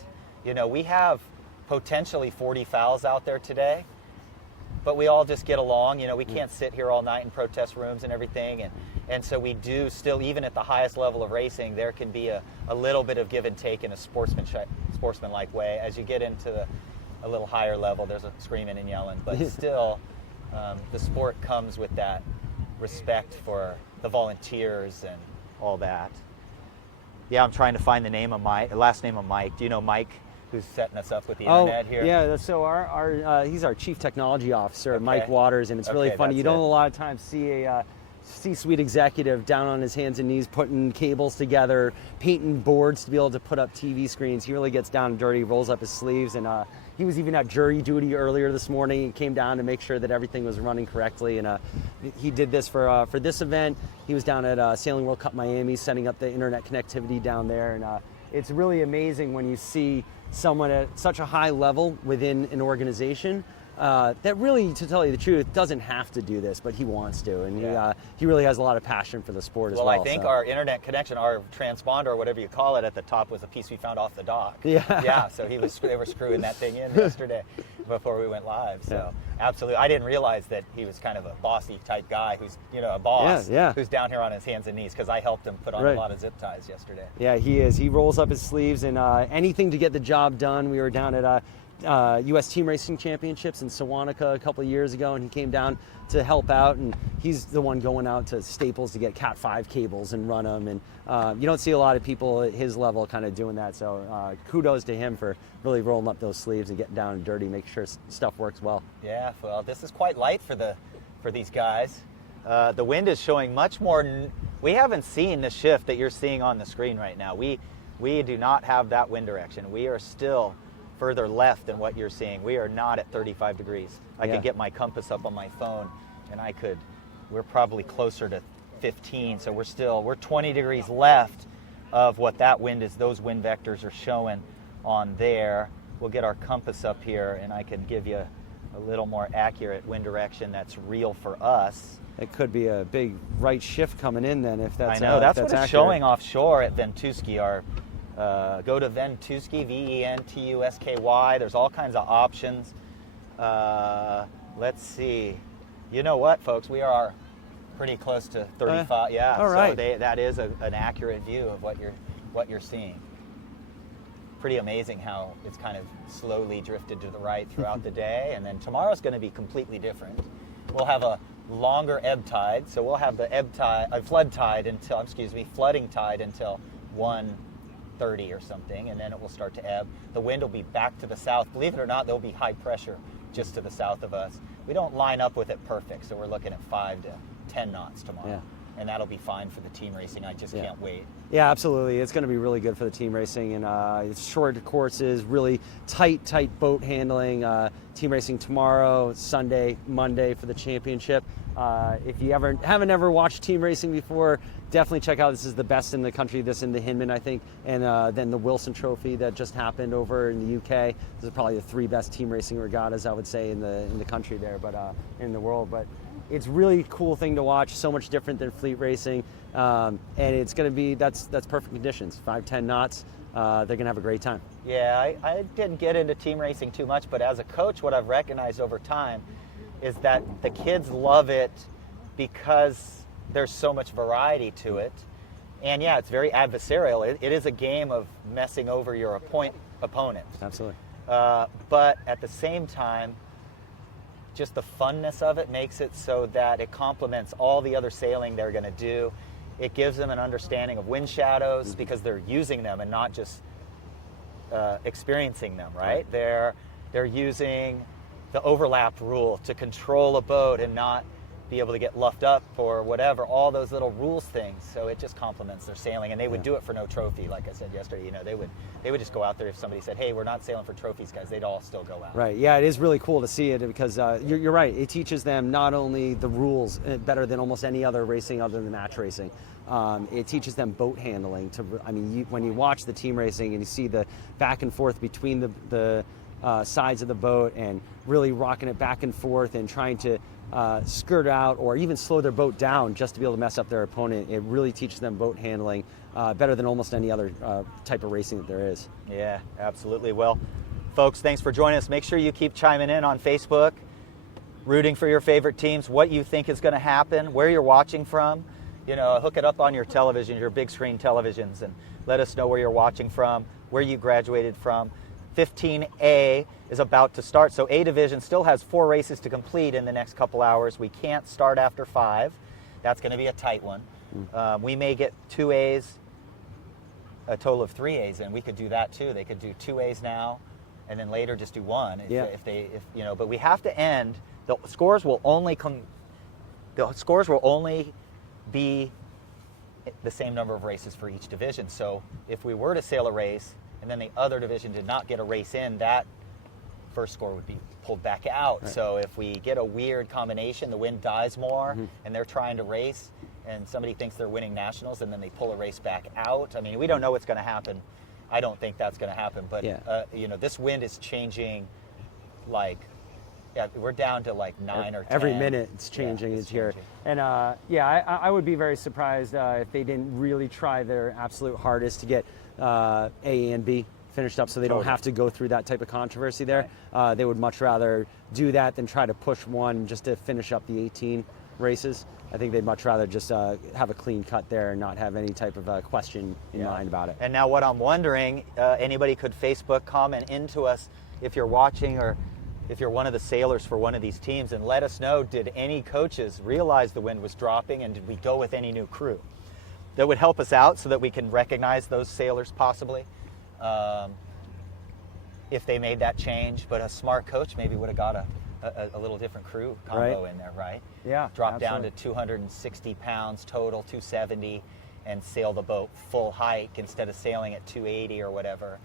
You know, we have potentially 40 fouls out there today, but we all just get along. You know, we can't sit here all night in protest rooms and everything. And so we do still, even at the highest level of racing, there can be a little bit of give and take in a sportsmanlike way. As you get into a little higher level, there's a screaming and yelling, but still the sport comes with that respect for the volunteers and all that. Yeah, I'm trying to find the last name of Mike. Do you know Mike, who's setting us up with the internet here? Yeah, so he's our Chief Technology Officer, Mike Waters, and it's really funny. You don't a lot of times see a C-suite executive down on his hands and knees putting cables together, painting boards to be able to put up TV screens. He really gets down and dirty, rolls up his sleeves, and he was even at jury duty earlier this morning and came down to make sure that everything was running correctly. And he did this for this event. He was down at Sailing World Cup Miami setting up the internet connectivity down there. And it's really amazing when you see someone at such a high level within an organization that really, to tell you the truth, doesn't have to do this, but he wants to, and he really has a lot of passion for the sport as well. Well, I think our internet connection, our transponder, or whatever you call it, at the top was a piece we found off the dock. Yeah. So they were screwing that thing in yesterday before we went live. So absolutely, I didn't realize that he was kind of a bossy type guy who's a boss who's down here on his hands and knees, because I helped him put on a lot of zip ties yesterday. Yeah, he is. He rolls up his sleeves and anything to get the job done. We were down at U.S. Team Racing Championships in Sewanaka a couple of years ago, and he came down to help out, and he's the one going out to Staples to get Cat 5 cables and run them, and you don't see a lot of people at his level kind of doing that, so kudos to him for really rolling up those sleeves and getting down and dirty, make sure stuff works well. Yeah, well, this is quite light for these guys. The wind is showing much more. We haven't seen the shift that you're seeing on the screen right now. We do not have that wind direction. We are still further left than what you're seeing. We are not at 35 degrees. I could get my compass up on my phone, and we're probably closer to 15, so we're 20 degrees left of what that wind is. Those wind vectors are showing on there. We'll get our compass up here, and I can give you a little more accurate wind direction that's real for us. It could be a big right shift coming in then, if that's I know, that's what it's accurate. showing offshore at Ventusky. Go to Ventusky, Ventusky. There's all kinds of options. Let's see. You know what, folks? We are pretty close to 35. All right. So that is an accurate view of what you're seeing. pretty amazing how it's kind of slowly drifted to the right throughout the day. And then tomorrow's going to be completely different. We'll have a longer ebb tide, so we'll have the flooding tide until 1:30 or something, and then it will start to ebb. The wind will be back to the south. Believe it or not, there'll be high pressure just to the south of us. We don't line up with it perfect, so we're looking at 5 to 10 knots tomorrow. Yeah. And that'll be fine for the team racing. I just can't wait. Yeah, absolutely. It's going to be really good for the team racing, and it's short courses, really tight boat handling. Team racing tomorrow, Sunday, Monday for the championship. If you haven't ever watched team racing before, definitely check out. This is the best in the country. This in the Hinman, I think, and then the Wilson Trophy that just happened over in the UK. This is probably the 3 best team racing regattas, I would say, in the country there, but in the world. But it's really cool thing to watch. So much different than fleet racing, and it's going to be that's perfect conditions. 5-10 knots. They're going to have a great time. Yeah, I didn't get into team racing too much, but as a coach, what I've recognized over time is that the kids love it because there's so much variety to it. And yeah, it's very adversarial. It is a game of messing over your opponent. Absolutely. But at the same time, just the funness of it makes it so that it complements all the other sailing they're going to do. It gives them an understanding of wind shadows because they're using them and not just experiencing them, right? They're using the overlap rule to control a boat and not be able to get luffed up or whatever, all those little rules things. So it just complements their sailing, and they would do it for no trophy. Like I said yesterday, they would just go out there. If somebody said, hey, we're not sailing for trophies, guys, they'd all still go out. Right. Yeah, it is really cool to see it because you're right. It teaches them not only the rules better than almost any other racing other than match racing. It teaches them boat handling. When you watch the team racing and you see the back and forth between the sides of the boat and really rocking it back and forth and trying to skirt out or even slow their boat down just to be able to mess up their opponent. It really teaches them boat handling better than almost any other type of racing that there is. Yeah, absolutely. Well, folks, thanks for joining us. Make sure you keep chiming in on Facebook, rooting for your favorite teams, what you think is going to happen, where you're watching from. Hook it up on your television, your big screen televisions, and let us know where you're watching from, where you graduated from. 15A is about to start, so A division still has 4 races to complete in the next couple hours. We can't start after 5. That's going to be a tight one. We may get 2 A's, a total of 3 A's, and we could do that too. They could do 2 A's now, and then later just do 1. But we have to end. The scores will only be the same number of races for each division. So if we were to sail a race and then the other division did not get a race in, that first score would be pulled back out. Right. So if we get a weird combination, the wind dies more and they're trying to race and somebody thinks they're winning nationals and then they pull a race back out. I mean, we don't know what's going to happen. I don't think that's going to happen. But, this wind is changing we're down to 9 or 10. Every minute it's changing. It's here. And I would be very surprised if they didn't really try their absolute hardest to get A and B finished up so they don't have to go through that type of controversy there. Right. They would much rather do that than try to push one just to finish up the 18 races. I think they'd much rather just have a clean cut there and not have any type of question in mind about it. And now what I'm wondering, anybody could Facebook comment into us if you're watching or if you're one of the sailors for one of these teams, and let us know, did any coaches realize the wind was dropping and did we go with any new crew? That would help us out so that we can recognize those sailors possibly if they made that change. But a smart coach maybe would have got a little different crew combo in there, right? Yeah. Drop down to 260 pounds total, 270, and sail the boat full hike instead of sailing at 280 or whatever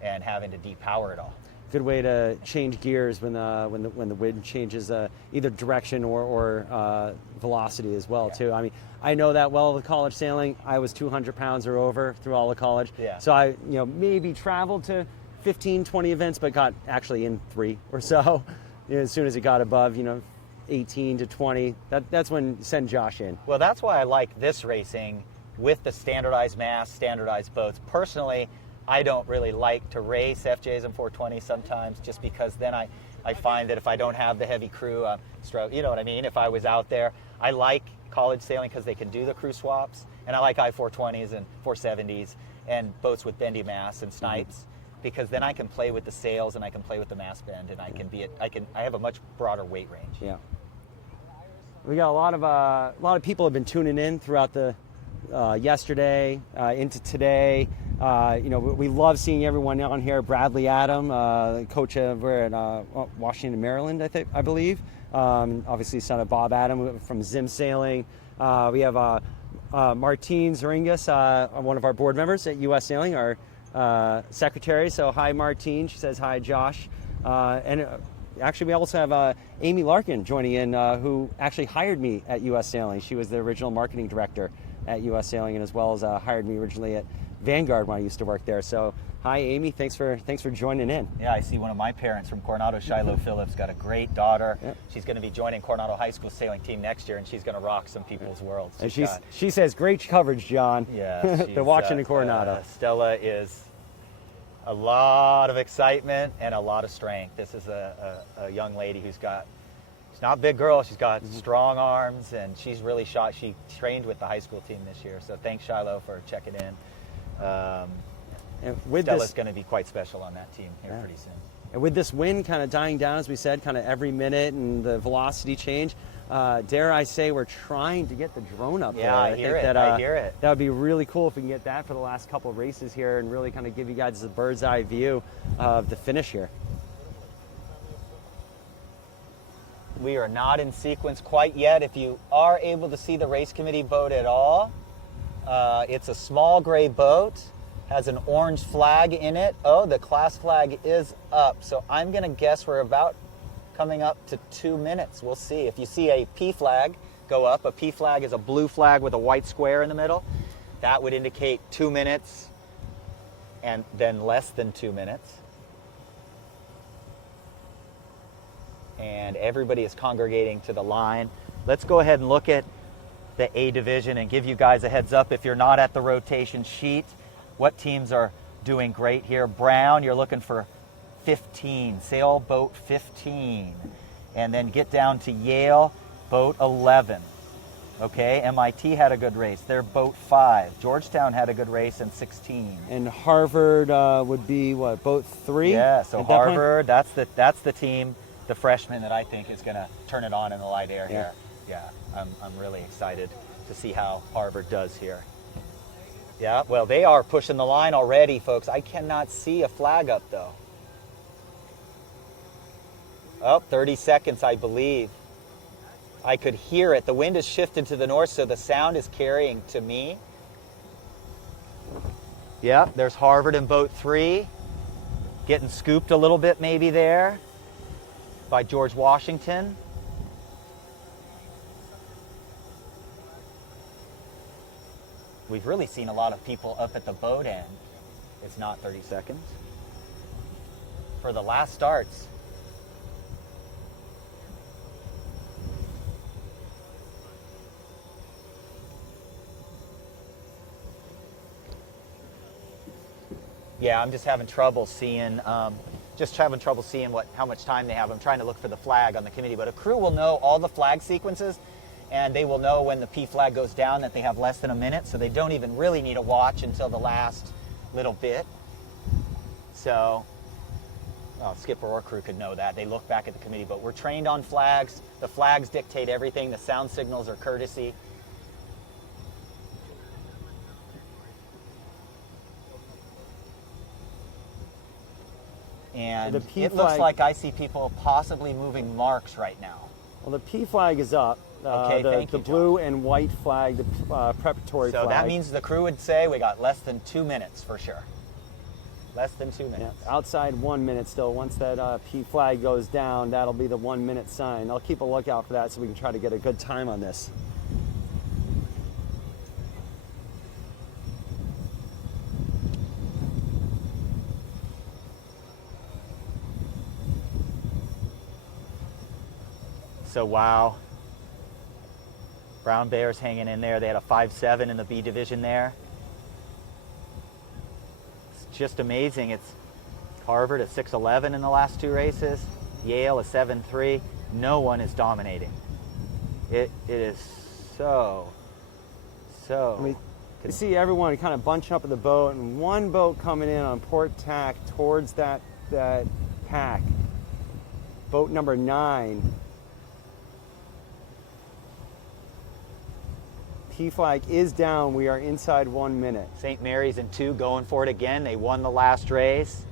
and having to depower it all. Good way to change gears when the wind changes either direction or velocity as well too. I mean, I know that well with college sailing. I was 200 pounds or over through all of college. Yeah. So I maybe traveled to 15, 20 events, but got actually in 3 or so. As soon as it got above 18 to 20, that's when send Josh in. Well, that's why I like this racing with the standardized mast, standardized boats. Personally, I don't really like to race FJs and 420s sometimes just because then I find that if I don't have the heavy crew, I'm struggling. You know what I mean? If I was out there, I like college sailing because they can do the crew swaps, and I like I-420s and 470s and boats with bendy masts and snipes. because then I can play with the sails and I can play with the mast bend, and I have a much broader weight range. Yeah. We got a lot of people have been tuning in throughout the yesterday into today. We love seeing everyone on here. Bradley Adam, coach over at Washington, Maryland, I believe. Obviously, son of Bob Adam from Zim Sailing. We have Martine Zeringas, one of our board members at U.S. Sailing, our secretary. So hi, Martine. She says hi, Josh. Actually, we also have Amy Larkin joining in, who actually hired me at U.S. Sailing. She was the original marketing director at U.S. Sailing, and as well as hired me originally at Vanguard when I used to work there. So hi, Amy. Thanks for joining in. Yeah, I see one of my parents from Coronado, Shiloh Phillips, got a great daughter. Yep. She's going to be joining Coronado High School sailing team next year, and she's going to rock some people's worlds. And she says, great coverage, John. Yeah, they're watching in Coronado. Stella is a lot of excitement and a lot of strength. This is a young lady she's not a big girl, she's got strong arms, and she's really shot. She trained with the high school team this year, so thanks, Shiloh, for checking in. Stella's going to be quite special on that team here pretty soon. And with this wind kind of dying down, as we said, kind of every minute, and the velocity change, dare I say we're trying to get the drone up there. I hear it. That would be really cool if we can get that for the last couple of races here and really kind of give you guys a bird's eye view of the finish here. We are not in sequence quite yet. If you are able to see the race committee boat at all, it's a small gray boat, has an orange flag in it. Oh, the class flag is up. So I'm going to guess we're about coming up to 2 minutes. We'll see. If you see a P flag go up, a P flag is a blue flag with a white square in the middle. That would indicate 2 minutes and then less than 2 minutes. And everybody is congregating to the line. Let's go ahead and look at the A division and give you guys a heads up if you're not at the rotation sheet. What teams are doing great here? Brown, you're looking for 15, sailboat 15. And then get down to Yale, boat 11. Okay, MIT had a good race. They're boat 5. Georgetown had a good race in 16. And Harvard would be what, boat 3? Yeah, so Harvard, that's the team, the freshman that I think is going to turn it on in the light air here. Yeah, I'm really excited to see how Harvard does here. Yeah, well, they are pushing the line already, folks. I cannot see a flag up, though. Oh, 30 seconds, I believe. I could hear it. The wind has shifted to the north, so the sound is carrying to me. Yeah, there's Harvard in boat 3. Getting scooped a little bit maybe there by George Washington. We've really seen a lot of people up at the boat end. It's not 30 seconds. For the last starts. Yeah, I'm just having trouble seeing how much time they have. I'm trying to look for the flag on the committee, but a crew will know all the flag sequences, and they will know when the P flag goes down that they have less than a minute, so they don't even really need to watch until the last little bit. So, skipper or crew could know that. They look back at the committee, but we're trained on flags. The flags dictate everything. The sound signals are courtesy. And it looks like I see people possibly moving marks right now. Well, the P flag is up. Okay, thank you, the blue and white flag, the preparatory flag. So that means the crew would say we got less than 2 minutes for sure. Less than 2 minutes. Yeah, outside 1 minute still. Once that P flag goes down, that'll be the 1 minute sign. I'll keep a lookout for that so we can try to get a good time on this. So wow, Brown Bears hanging in there. They had a 5.7 in the B division there. It's just amazing. It's Harvard at 6.11 in the last 2 races. Yale a 7.3. No one is dominating. It is so. I mean, You see everyone kind of bunch up at the boat, and one boat coming in on port tack towards that pack. Boat number 9. P flag is down. We are inside 1 minute. St. Mary's in 2, going for it again. They won the last race.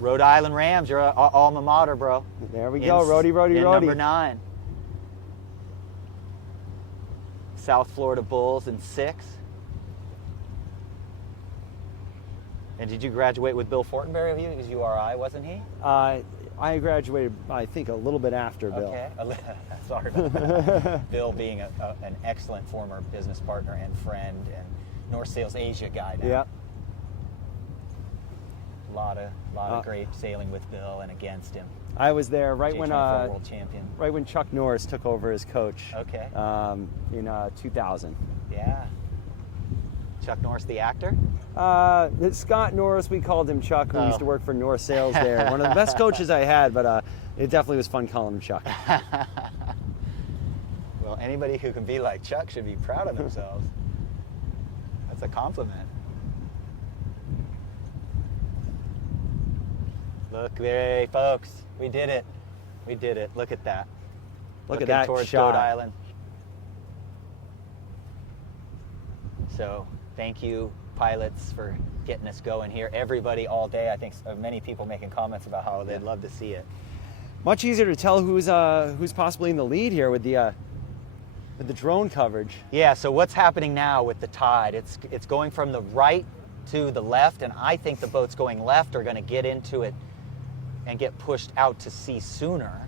Rhode Island Rams, your alma mater, bro. There we go, Rhodey. Number 9. South Florida Bulls in 6. And did you graduate with Bill Fortenberry? He was URI, wasn't he? I graduated, I think, a little bit after Bill. Okay. Sorry about that. Bill being an excellent former business partner and friend and North Sales Asia guy now. Yeah. A lot of great sailing with Bill and against him. I was there right when J24 world champion. right when Chuck Norris took over as coach. Okay. In 2000. Yeah. Chuck Norris, the actor? Scott Norris, we called him Chuck, who Oh. used to work for North Sales there. One of the best coaches I had, but it definitely was fun calling him Chuck. Well, anybody who can be like Chuck should be proud of themselves. That's a compliment. Look there, folks. We did it. We did it. Look at that. Look Looking at that towards shot. Goat Island. So, thank you, pilots, for getting us going here. Everybody all day. I think many people making comments about how they'd love to see it. Much easier to tell who's possibly in the lead here with the drone coverage. Yeah, so what's happening now with the tide? It's going from the right to the left, and I think the boats going left are going to get into it and get pushed out to sea sooner.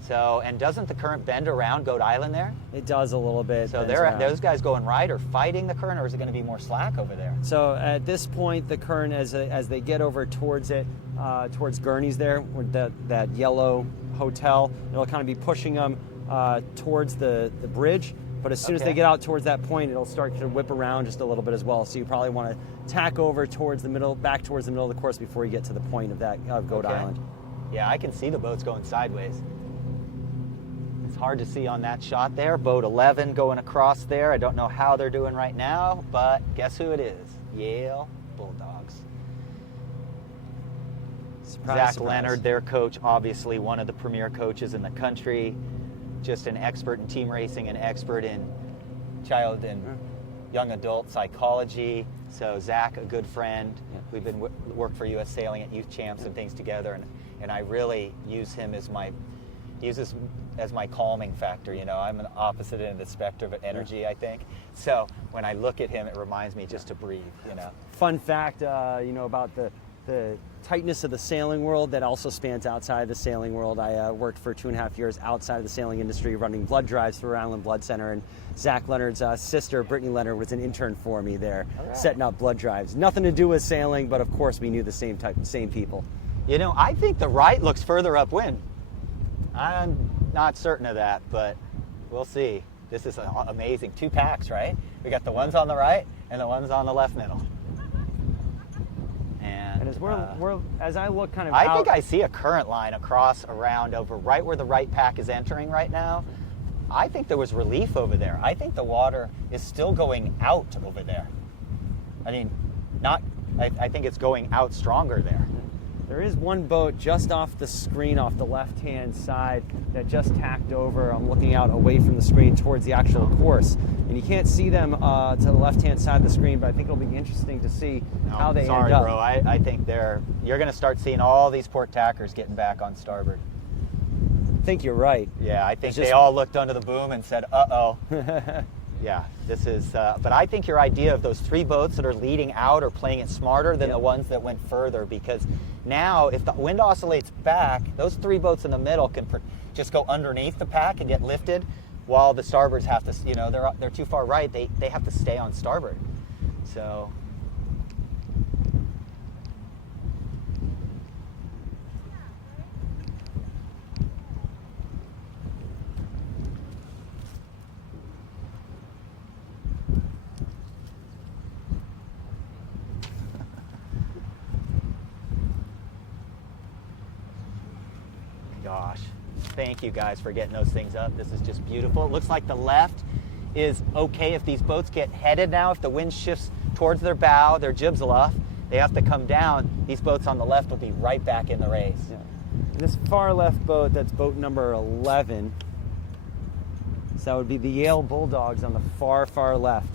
So, and doesn't the current bend around Goat Island there? It does a little bit. So bends around. those guys going right are fighting the current, or is it going to be more slack over there? So at this point, the current, as they get over towards it, towards Gurney's there, with that yellow hotel, it'll kind of be pushing them towards the bridge. But as soon as they Okay. get out towards that point, it'll start to whip around just a little bit as well. So you probably want to tack over towards the middle, back towards the middle of the course before you get to the point of Goat Okay. Island. Yeah, I can see the boats going sideways. It's hard to see on that shot there. Boat 11 going across there. I don't know how they're doing right now, but guess who it is? Yale Bulldogs. Surprise, Zach surprise. Leonard, their coach, obviously one of the premier coaches in the country, just an expert in team racing, an expert in child and young adult psychology. So Zach, a good friend. We've been worked for U.S. Sailing at Youth Champs and things together, and I really use him as my calming factor. You know, I'm an opposite end of the spectrum of energy, I think. So when I look at him, it reminds me just to breathe. You know. Fun fact, about the tightness of the sailing world that also spans outside the sailing world. I worked for 2.5 years outside of the sailing industry running blood drives for Rhode Island Blood Center, and Zach Leonard's sister, Brittany Leonard, was an intern for me there, setting up blood drives. Nothing to do with sailing, but of course we knew the same people. You know, I think the right looks further upwind. I'm not certain of that, but we'll see. This is amazing. 2 packs, right? We got the ones on the right and the ones on the left middle. And as I look kind of I out, think I see a current line across around over right where the right pack is entering right now. I think there was relief over there. I think the water is still going out over there. I mean, I think it's going out stronger there. there is one boat just off the screen off the left-hand side that just tacked over. I'm looking out away from the screen towards the actual course. And you can't see them to the left-hand side of the screen, but I think it'll be interesting to see how they Sorry, end up. bro. I think you're going to start seeing all these port tackers getting back on starboard. I think you're right. Yeah, I think It's they just- all looked under the boom and said, uh-oh. Yeah, this is, but I think your idea of those 3 boats that are leading out are playing it smarter than Yep. the ones that went further, because now if the wind oscillates back, those 3 boats in the middle can just go underneath the pack and get lifted, while the starboards have to, you know, they're too far right, they have to stay on starboard. So. Gosh, thank you guys for getting those things up. This is just beautiful. It looks like the left is okay if these boats get headed now, if the wind shifts towards their bow, their jibs aloft, they have to come down. These boats on the left will be right back in the race. Yeah. This far left boat, that's boat number 11. So that would be the Yale Bulldogs on the far, far left.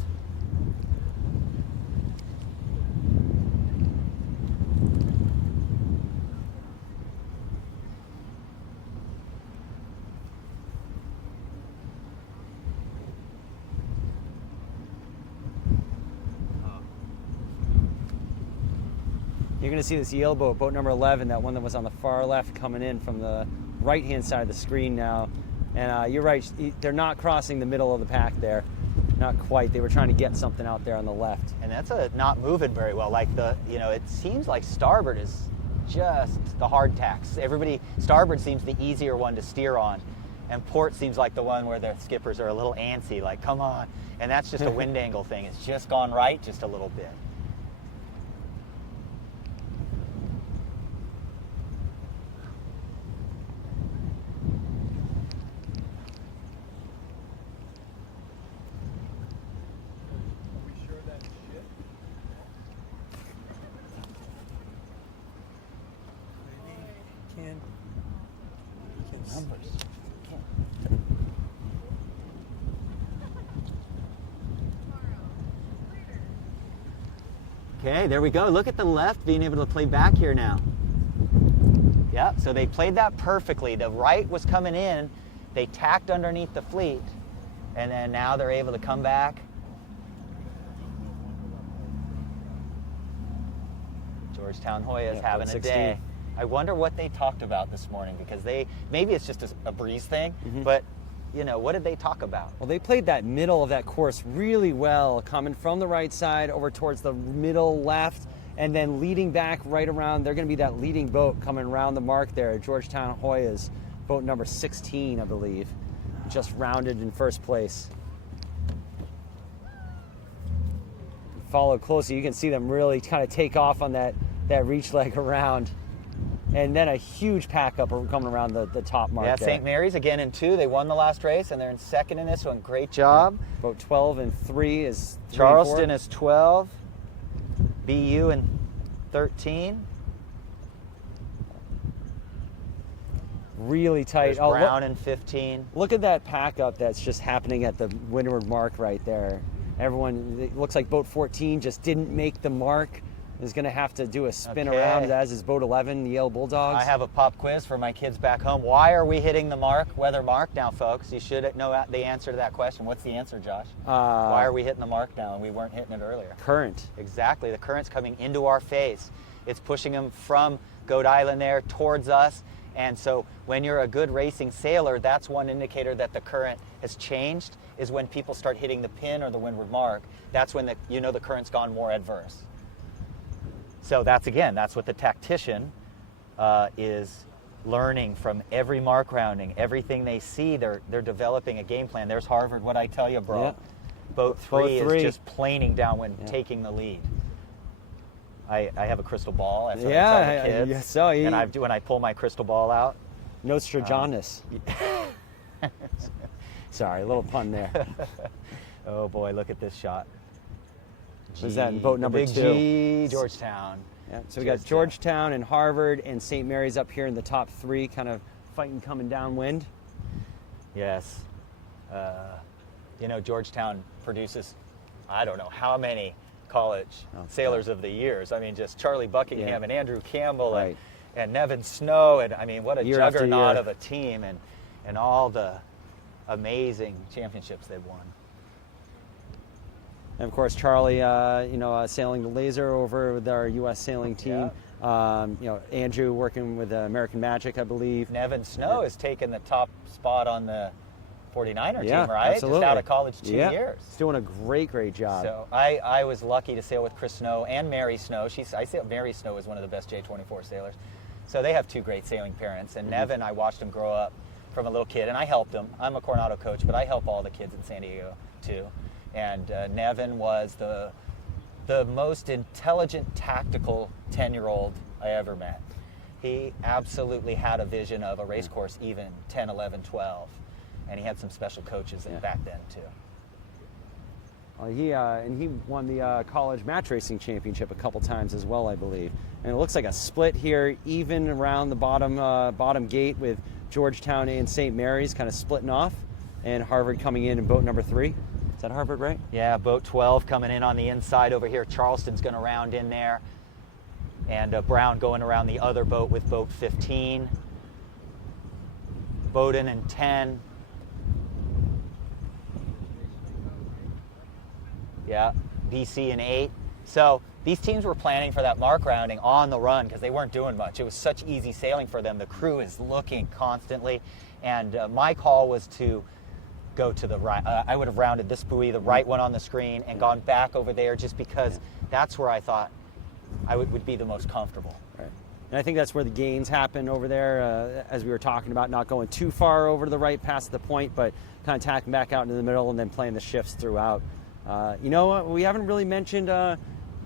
You're going to see this Yale boat, boat number 11, that one that was on the far left coming in from the right-hand side of the screen now. And you're right, they're not crossing the middle of the pack there. Not quite. They were trying to get something out there on the left. And that's not moving very well. Like it seems like starboard is just the hard tacks. Starboard seems the easier one to steer on. And port seems like the one where the skippers are a little antsy, like, come on. And that's just a wind angle thing. It's just gone right just a little bit. Okay, there we go. Look at the left being able to play back here now. Yep, so they played that perfectly. The right was coming in, they tacked underneath the fleet, and then now they're able to come back. Georgetown Hoya is having a day. I wonder what they talked about this morning, because maybe it's just a breeze thing, but what did they talk about? Well, they played that middle of that course really well, coming from the right side over towards the middle left, and then leading back right around. They're going to be that leading boat coming around the mark there. Georgetown Hoya's boat number 16, I believe, just rounded in first place. Follow closely, you can see them really kind of take off on that reach leg around. And then a huge pack up coming around the top mark. Yeah, there. St. Mary's again in 2. They won the last race, and they're in second in this one. Great job. Boat 12 and 3 is 3 Charleston and 4. is 12. BU in 13. Really tight. There's Brown in 15. Look at that pack up that's just happening at the windward mark right there. Everyone, it looks like boat 14 just didn't make the mark. Is going to have to do a spin around, as is boat 11, the Yale Bulldogs. I have a pop quiz for my kids back home. Why are we hitting the weather mark now, folks? You should know the answer to that question. What's the answer, Josh? Why are we hitting the mark now and we weren't hitting it earlier? Current. Exactly. The current's coming into our face. It's pushing them from Goat Island there towards us. And so when you're a good racing sailor, that's one indicator that the current has changed, is when people start hitting the pin or the windward mark. That's when the current's gone more adverse. So that's what the tactician is learning from every mark rounding. Everything they see, they're developing a game plan. There's Harvard, what I tell you, bro. Yeah. Boat 3 is just planing downwind, taking the lead. I have a crystal ball. That's what I tell the kids. Yes, so and when I pull my crystal ball out. Nostradamus. Sorry, a little pun there. Oh boy, look at this shot. Was that in boat number big 2? G, Georgetown. Yeah, so we got Georgetown and Harvard and St. Mary's up here in the top 3, kind of fighting coming downwind. Yes. Georgetown produces, I don't know how many college sailors of the years. I mean, just Charlie Buckingham and Andrew Campbell and Nevin Snow. And I mean, what a juggernaut of a team, and all the amazing championships they've won. And of course, Charlie, sailing the Laser over with our U.S. sailing team. Yeah. Andrew working with American Magic, I believe. Nevin Snow has taken the top spot on the 49er team, right? Absolutely. Just out of college 2 years. He's doing a great job. So I was lucky to sail with Chris Snow and Mary Snow. Mary Snow is one of the best J24 sailors. So they have 2 great sailing parents. And Nevin, I watched him grow up from a little kid, and I helped him. I'm a Coronado coach, but I help all the kids in San Diego too. And Nevin was the most intelligent, tactical 10-year-old I ever met. He absolutely had a vision of a race course, even 10, 11, 12. And he had some special coaches back then, too. He won the college match racing championship a couple times as well, I believe. And it looks like a split here, even around the bottom gate, with Georgetown and St. Mary's kind of splitting off, and Harvard coming in boat number 3. Is that Harvard, right? Yeah, boat 12 coming in on the inside over here. Charleston's going to round in there. And Brown going around the other boat with boat 15. Bowdoin in 10. Yeah, BC in 8. So these teams were planning for that mark rounding on the run because they weren't doing much. It was such easy sailing for them. The crew is looking constantly. And my call was to go to the right. I would have rounded this buoy, the right one on the screen, and gone back over there just because that's where I thought I would be the most comfortable. Right. And I think that's where the gains happen over there, as we were talking about, not going too far over to the right past the point, but kind of tacking back out into the middle and then playing the shifts throughout. You know what? We haven't really mentioned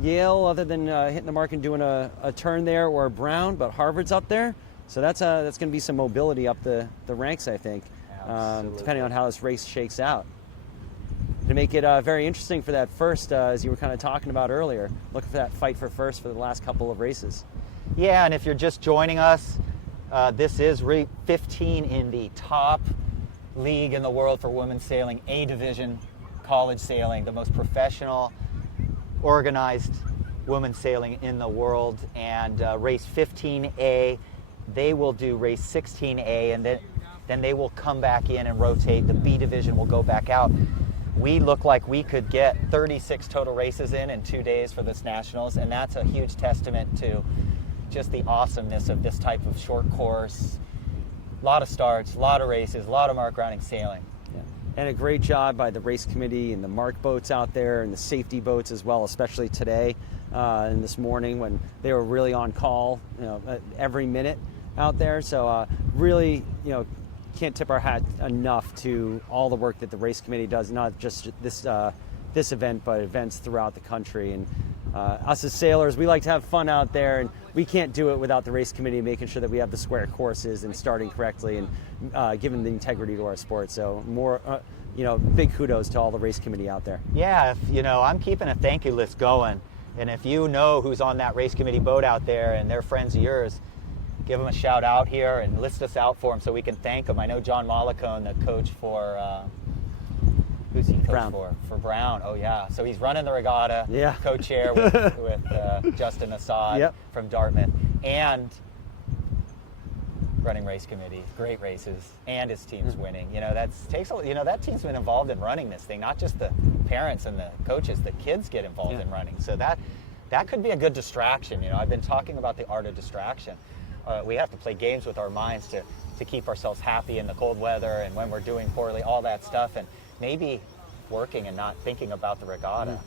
Yale other than hitting the mark and doing a turn there, or Brown, but Harvard's up there. So that's going to be some mobility up the ranks, I think, depending on how this race shakes out. To make it very interesting for that first, as you were kind of talking about earlier, looking for that fight for first for the last couple of races. Yeah, and if you're just joining us, this is 15 in the top league in the world for women's sailing, A division college sailing, the most professional, organized women's sailing in the world. And race 15A, they will do race 16A, and then they will come back in and rotate. The B division will go back out. We look like we could get 36 total races in 2 days for this Nationals, and that's a huge testament to just the awesomeness of this type of short course. A lot of starts, a lot of races, a lot of mark rounding sailing. Yeah. And a great job by the race committee and the mark boats out there and the safety boats as well, especially today and this morning when they were really on call, every minute out there. So really, can't tip our hat enough to all the work that the race committee does, not just this event, but events throughout the country. And us as sailors, we like to have fun out there, and we can't do it without the race committee making sure that we have the square courses and starting correctly and giving the integrity to our sport. So more, big kudos to all the race committee out there. Yeah, I'm keeping a thank you list going, and if you know who's on that race committee boat out there and they're friends of yours, give them a shout out here and list us out for them so we can thank them. I know John Mollicone, the coach for, who's he coach Brown. For Brown. Oh yeah, so he's running the regatta, Yeah. co-chair with Justin Assad Yep. from Dartmouth, and running race committee, great races, and his team's winning. That team's been involved in running this thing, not just the parents and the coaches, the kids get involved in running. So that could be a good distraction. I've been talking about the art of distraction. We have to play games with our minds to keep ourselves happy in the cold weather and when we're doing poorly, all that stuff, and maybe working and not thinking about the regatta,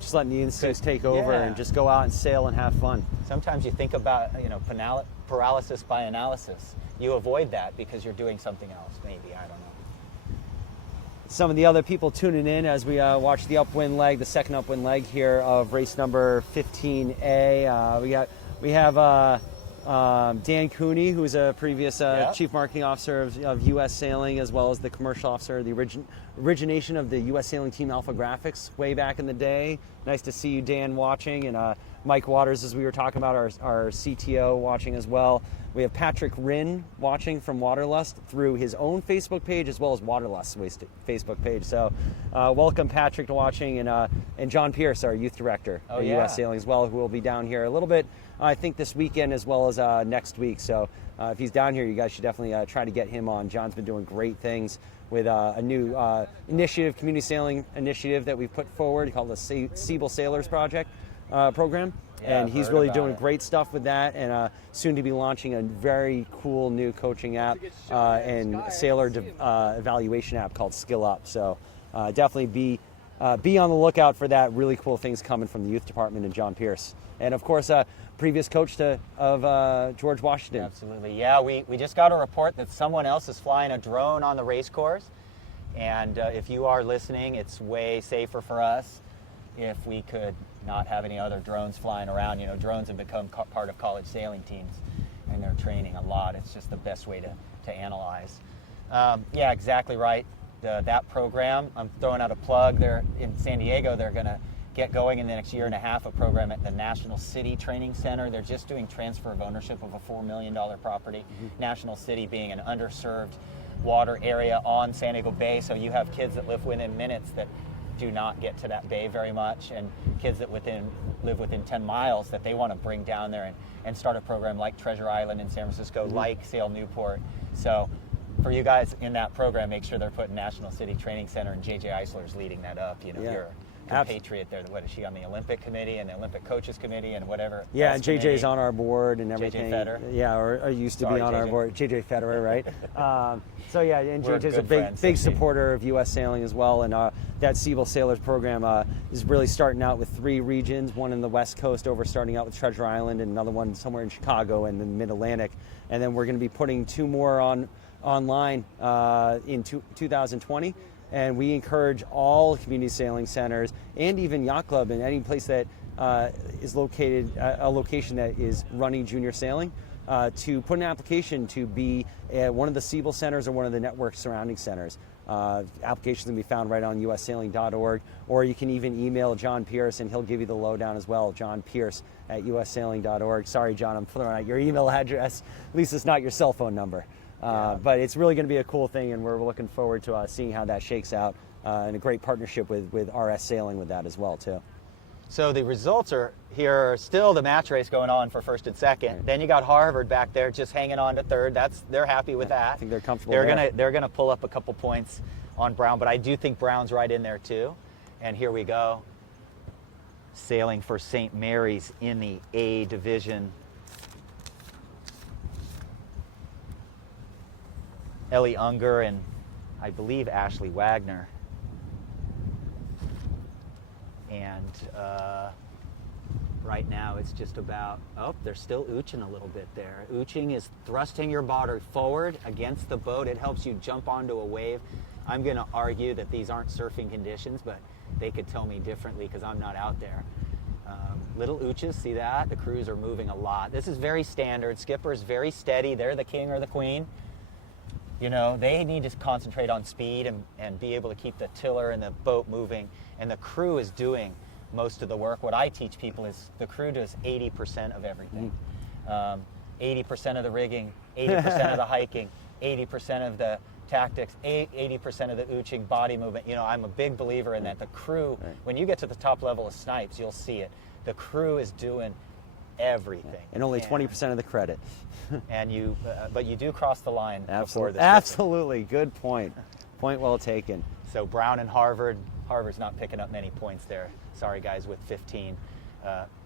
Just letting the instincts take over and just go out and sail and have fun. Sometimes you think about, paralysis by analysis. You avoid that because you're doing something else, maybe, I don't know. Some of the other people tuning in as we watch the upwind leg, the second upwind leg here of race number 15A. We have Dan Cooney, who's a previous chief marketing officer of U.S. Sailing, as well as the commercial officer, the origination of the U.S. Sailing Team Alpha Graphics way back in the day. Nice to see you, Dan, watching. And Mike Waters, as we were talking about, our CTO, watching as well. We have Patrick Rinn watching from Waterlust through his own Facebook page as well as Waterlust's Facebook page. So welcome, Patrick, to watching. And John Pierce, our youth director at U.S. Sailing as well, who will be down here a little bit, I think, this weekend as well as next week. So if he's down here, you guys should definitely try to get him on. John's been doing great things with a new initiative, community sailing initiative that we've put forward called the Siebel Sailors Project program. And he's really doing great stuff with that, and soon to be launching a very cool new coaching app and sailor evaluation app called Skill Up. So definitely be on the lookout for that. Really cool things coming from the youth department and John Pierce. And of course, previous coach of George Washington. Absolutely, yeah. We just got a report that someone else is flying a drone on the race course. And if you are listening, it's way safer for us if we could not have any other drones flying around. Drones have become part of college sailing teams, and they're training a lot. It's just the best way to analyze. Yeah, exactly right. that program. I'm throwing out a plug. They're in San Diego. They're going to get going in the next year and a half a program at the National City Training Center. They're just doing transfer of ownership of a $4 million property. National City being an underserved water area on San Diego Bay, so you have kids that live within minutes that do not get to that bay very much, and kids that live within 10 miles that they want to bring down there and start a program like Treasure Island in San Francisco, like Sail Newport. So for you guys in that program, make sure they're putting National City Training Center, and JJ Eisler's leading that up. You know, you're compatriot there. What is she on the Olympic committee and the Olympic coaches committee and whatever? Yeah, and JJ's on our board and everything. JJ Federer. Yeah, or used to be on our board. JJ Federer, right? So yeah, and We're JJ's a good big friends, supporter of U.S. sailing as well, and that Siebel Sailors program is really starting out with 3 regions, one in the West Coast starting out with Treasure Island, and another one somewhere in Chicago and the Mid-Atlantic, and then we're going to be putting 2 more online in 2020. And we encourage all community sailing centers and even yacht club and any place that is located, a location that is running junior sailing, to put an application to be one of the Siebel centers or one of the network surrounding centers. Applications can be found right on ussailing.org, or you can even email John Pierce and he'll give you the lowdown as well, John Pierce at ussailing.org. Sorry, John, I'm throwing out your email address. At least it's not your cell phone number. But it's really going to be a cool thing, and we're looking forward to seeing how that shakes out, and a great partnership with RS Sailing with that as well, too. So the results are here, still the match race going on for first and second. Right. Then you got Harvard back there just hanging on to third. They're happy with that. I think they're comfortable. They're gonna pull up a couple points on Brown, but I do think Brown's right in there too. And here we go, sailing for St. Mary's in the A division. Ellie Unger and I believe Ashley Wagner. And right now it's just about, they're still ooching a little bit there. Ooching is thrusting your body forward against the boat. It helps you jump onto a wave. I'm going to argue that these aren't surfing conditions, but they could tell me differently because I'm not out there. Little ooches, see that? The crews are moving a lot. This is very standard. Skipper's very steady. They're the king or the queen. You know, they need to concentrate on speed and be able to keep the tiller and the boat moving. And the crew is doing most of the work. What I teach people is the crew does 80% of everything. 80% of the rigging, 80% of the hiking, 80% of the tactics, 80% of the ooching, body movement. You know, I'm a big believer in that. The crew, when you get to the top level of snipes, you'll see it. The crew is doing everything. And only 20% of the credit. And but you do cross the line. Absolutely. Absolutely. Good point. Point well taken. So Brown and Harvard's not picking up many points there. Sorry, guys, with 15.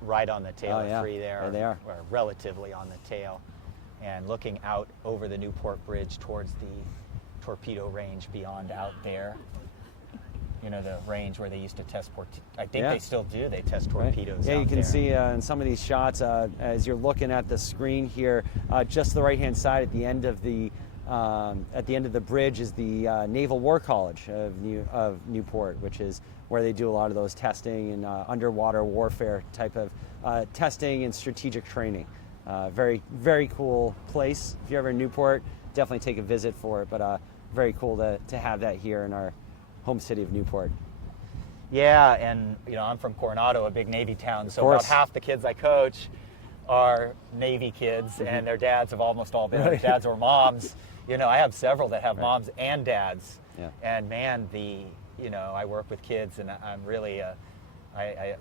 Right on the tail of 3 there. There they are. Or relatively on the tail. And looking out over the Newport Bridge towards the torpedo range beyond out there. You know, the range where they used to test I think they still do. They test torpedoes. Yeah, you can there. see in some of these shots as you're looking at the screen here, just the right-hand side at the end of the bridge is the Naval War College of Newport, which is where they do a lot of those testing and underwater warfare type of testing and strategic training. Very, very cool place. If you're ever in Newport, definitely take a visit for it. But very cool to have that here in our home city of Newport. Yeah, and you know, I'm from Coronado, a big Navy town, so about half the kids I coach are Navy kids, and their dads have almost all been their dads or moms. You know, I have several that have moms and dads. Yeah. And man, I work with kids, and I'm really a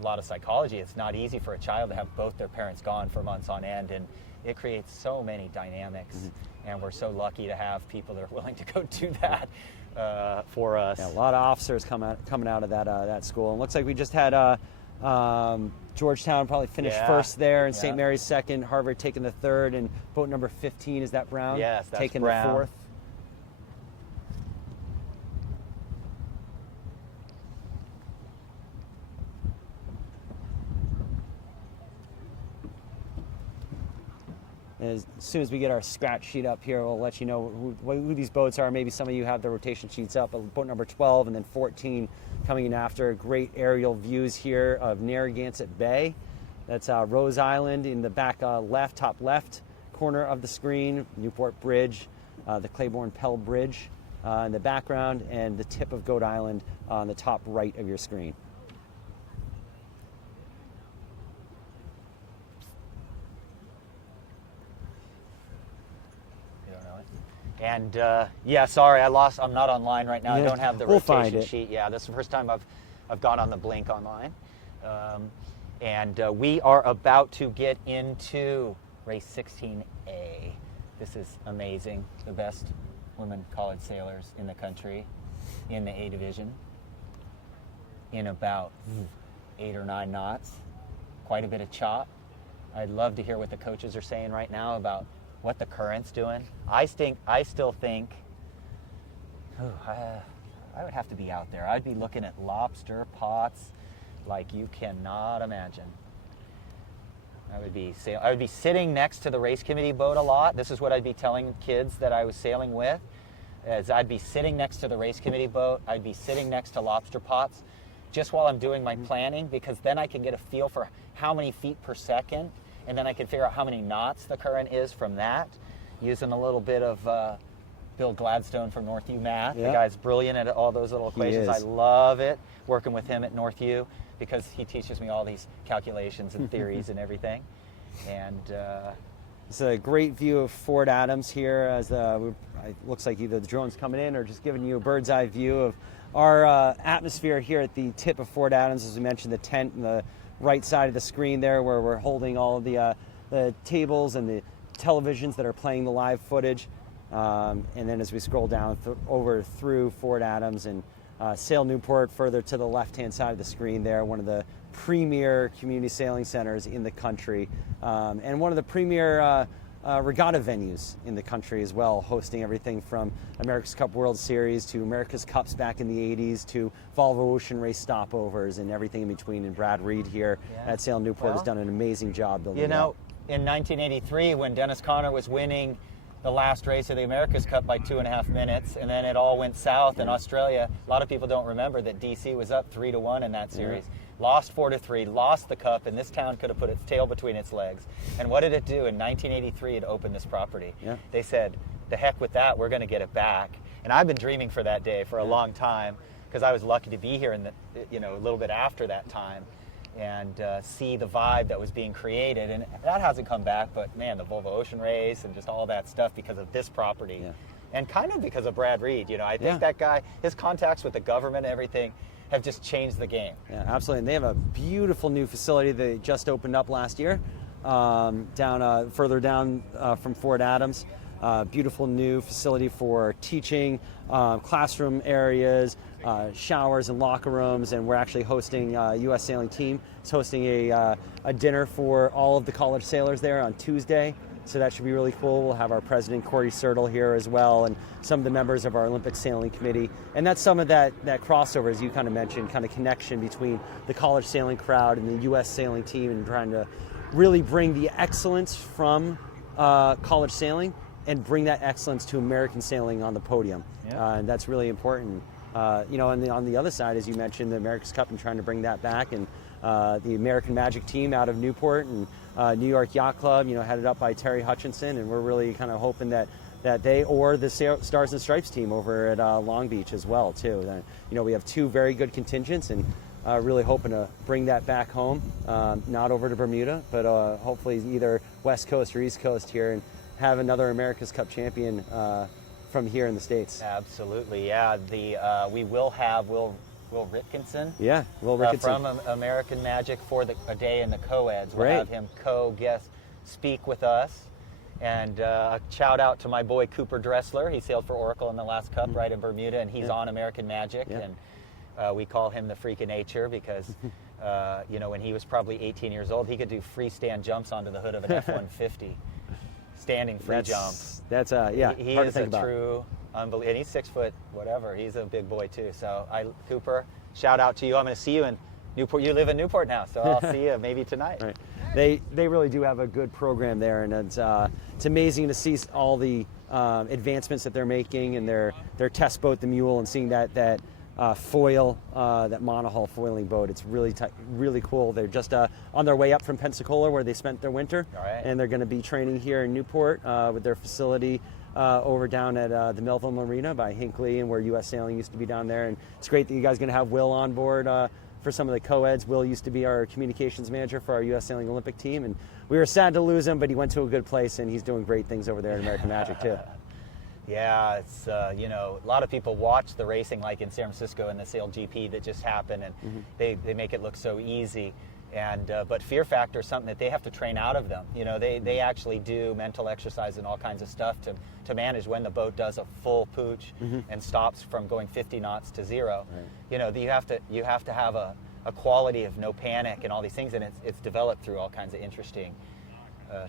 lot of psychology. It's not easy for a child to have both their parents gone for months on end, and it creates so many dynamics. And we're so lucky to have people that are willing to go do that. For us. Yeah, a lot of officers coming out of that school. And looks like we just had Georgetown probably finished first there, and St. Mary's second, Harvard taking the third, and boat number 15, is that Brown? Yes, that's taking Brown. The fourth. As soon as we get our scratch sheet up here, we'll let you know who these boats are. Maybe some of you have the rotation sheets up. Boat number 12 and then 14 coming in after. Great aerial views here of Narragansett Bay. That's Rose Island in the back top left corner of the screen. Newport Bridge, the Claiborne Pell Bridge in the background, and the tip of Goat Island on the top right of your screen. And yeah, sorry, I'm not online right now. Yeah, I don't have the we'll find rotation it. sheet. Yeah, this is the first time I've gone on the Blink online. And we are about to get into race 16A. This is amazing. The best women college sailors in the country in the A division in about 8 or 9 knots. Quite a bit of chop. I'd love to hear what the coaches are saying right now about what the current's doing. I still think I would have to be out there. I'd be looking at lobster pots like you cannot imagine. I would be sitting next to the race committee boat a lot. This is what I'd be telling kids that I was sailing with, as I'd be sitting next to the race committee boat. I'd be sitting next to lobster pots just while I'm doing my planning, because then I can get a feel for how many feet per second, and then I can figure out how many knots the current is from that, using a little bit of Bill Gladstone from Northview Math. Yeah. The guy's brilliant at all those little equations. I love it, working with him at Northview, because he teaches me all these calculations and theories and everything. And it's a great view of Fort Adams here, as it looks like either the drone's coming in or just giving you a bird's eye view of our atmosphere here at the tip of Fort Adams. As we mentioned, the tent on the right side of the screen there, where we're holding all of the tables and the televisions that are playing the live footage. And then as we scroll down over through Fort Adams and Sail Newport, further to the left-hand side of the screen there, one of the premier community sailing centers in the country, and one of the premier regatta venues in the country as well, hosting everything from America's Cup World Series to America's Cups back in the 80s to Volvo Ocean Race stopovers and everything in between. And Brad Reed here at Sail Newport has done an amazing job building it up. In 1983, when Dennis Conner was winning the last race of the America's Cup by 2.5 minutes, and then it all went south in Australia. A lot of people don't remember that DC was up 3-1 in that series. Lost 4-3, lost the cup, and this town could have put its tail between its legs. And what did it do? In 1983, it opened this property. They said, the heck with that, we're going to get it back. And I've been dreaming for that day for a long time, because I was lucky to be here in a little bit after that time, and see the vibe that was being created. And that hasn't come back, but man, the Volvo Ocean Race and just all that stuff because of this property. And kind of because of Brad Reed. I think that guy, his contacts with the government and everything have just changed the game. Yeah, absolutely. And they have a beautiful new facility they just opened up last year, further down from Fort Adams. Beautiful new facility for teaching, classroom areas, showers and locker rooms, and we're actually hosting U.S. Sailing Team. It's hosting a dinner for all of the college sailors there on Tuesday, so that should be really cool. We'll have our president, Corey Sertle, here as well, and some of the members of our Olympic Sailing Committee. And that's some of that crossover, as you kind of mentioned, kind of connection between the college sailing crowd and the U.S. Sailing Team, and trying to really bring the excellence from college sailing and bring that excellence to American sailing on the podium. And that's really important. And on the other side, as you mentioned, the America's Cup, and trying to bring that back, and the American Magic team out of Newport, and New York Yacht Club, headed up by Terry Hutchinson, and we're really kind of hoping that they, or the Stars and Stripes team over at Long Beach as well, too. We have 2 very good contingents, and really hoping to bring that back home, not over to Bermuda, but hopefully either West Coast or East Coast here, and have another America's Cup champion from here in the States. Absolutely, yeah. We will have Will Ritkinson. Yeah, Will Ritkinson. From American Magic for a day in the co-eds. We'll have him co-guest speak with us. And shout out to my boy Cooper Dressler. He sailed for Oracle in the last Cup right in Bermuda, and he's on American Magic. And we call him the freak of nature because, when he was probably 18 years old, he could do freestand jumps onto the hood of an F-150. Standing free jump. That's he hard to think about. True unbelievable, and he's 6 foot whatever. He's a big boy too. So Cooper, shout out to you. I'm going to see you in Newport. You live in Newport now, so I'll see you maybe tonight. Right. They really do have a good program there, and it's amazing to see all the advancements that they're making, and their test boat, the Mule, and seeing that foil, that monohull foiling boat. It's really cool. They're just on their way up from Pensacola, where they spent their winter, and they're going to be training here in Newport with their facility over down at the Melville Marina by Hinckley, and where U.S. Sailing used to be down there. And it's great that you guys are going to have Will on board for some of the co-eds. Will used to be our communications manager for our U.S. Sailing Olympic team, and we were sad to lose him, but he went to a good place, and he's doing great things over there at American Magic too. Yeah, it's you know, a lot of people watch the racing like in San Francisco and the Sail GP that just happened, and they make it look so easy. And but fear factor is something that they have to train out of them. You know, they actually do mental exercise and all kinds of stuff to manage when the boat does a full pooch and stops from going 50 knots to 0. Right. You know, you have to have a quality of no panic and all these things, and it's developed through all kinds of interesting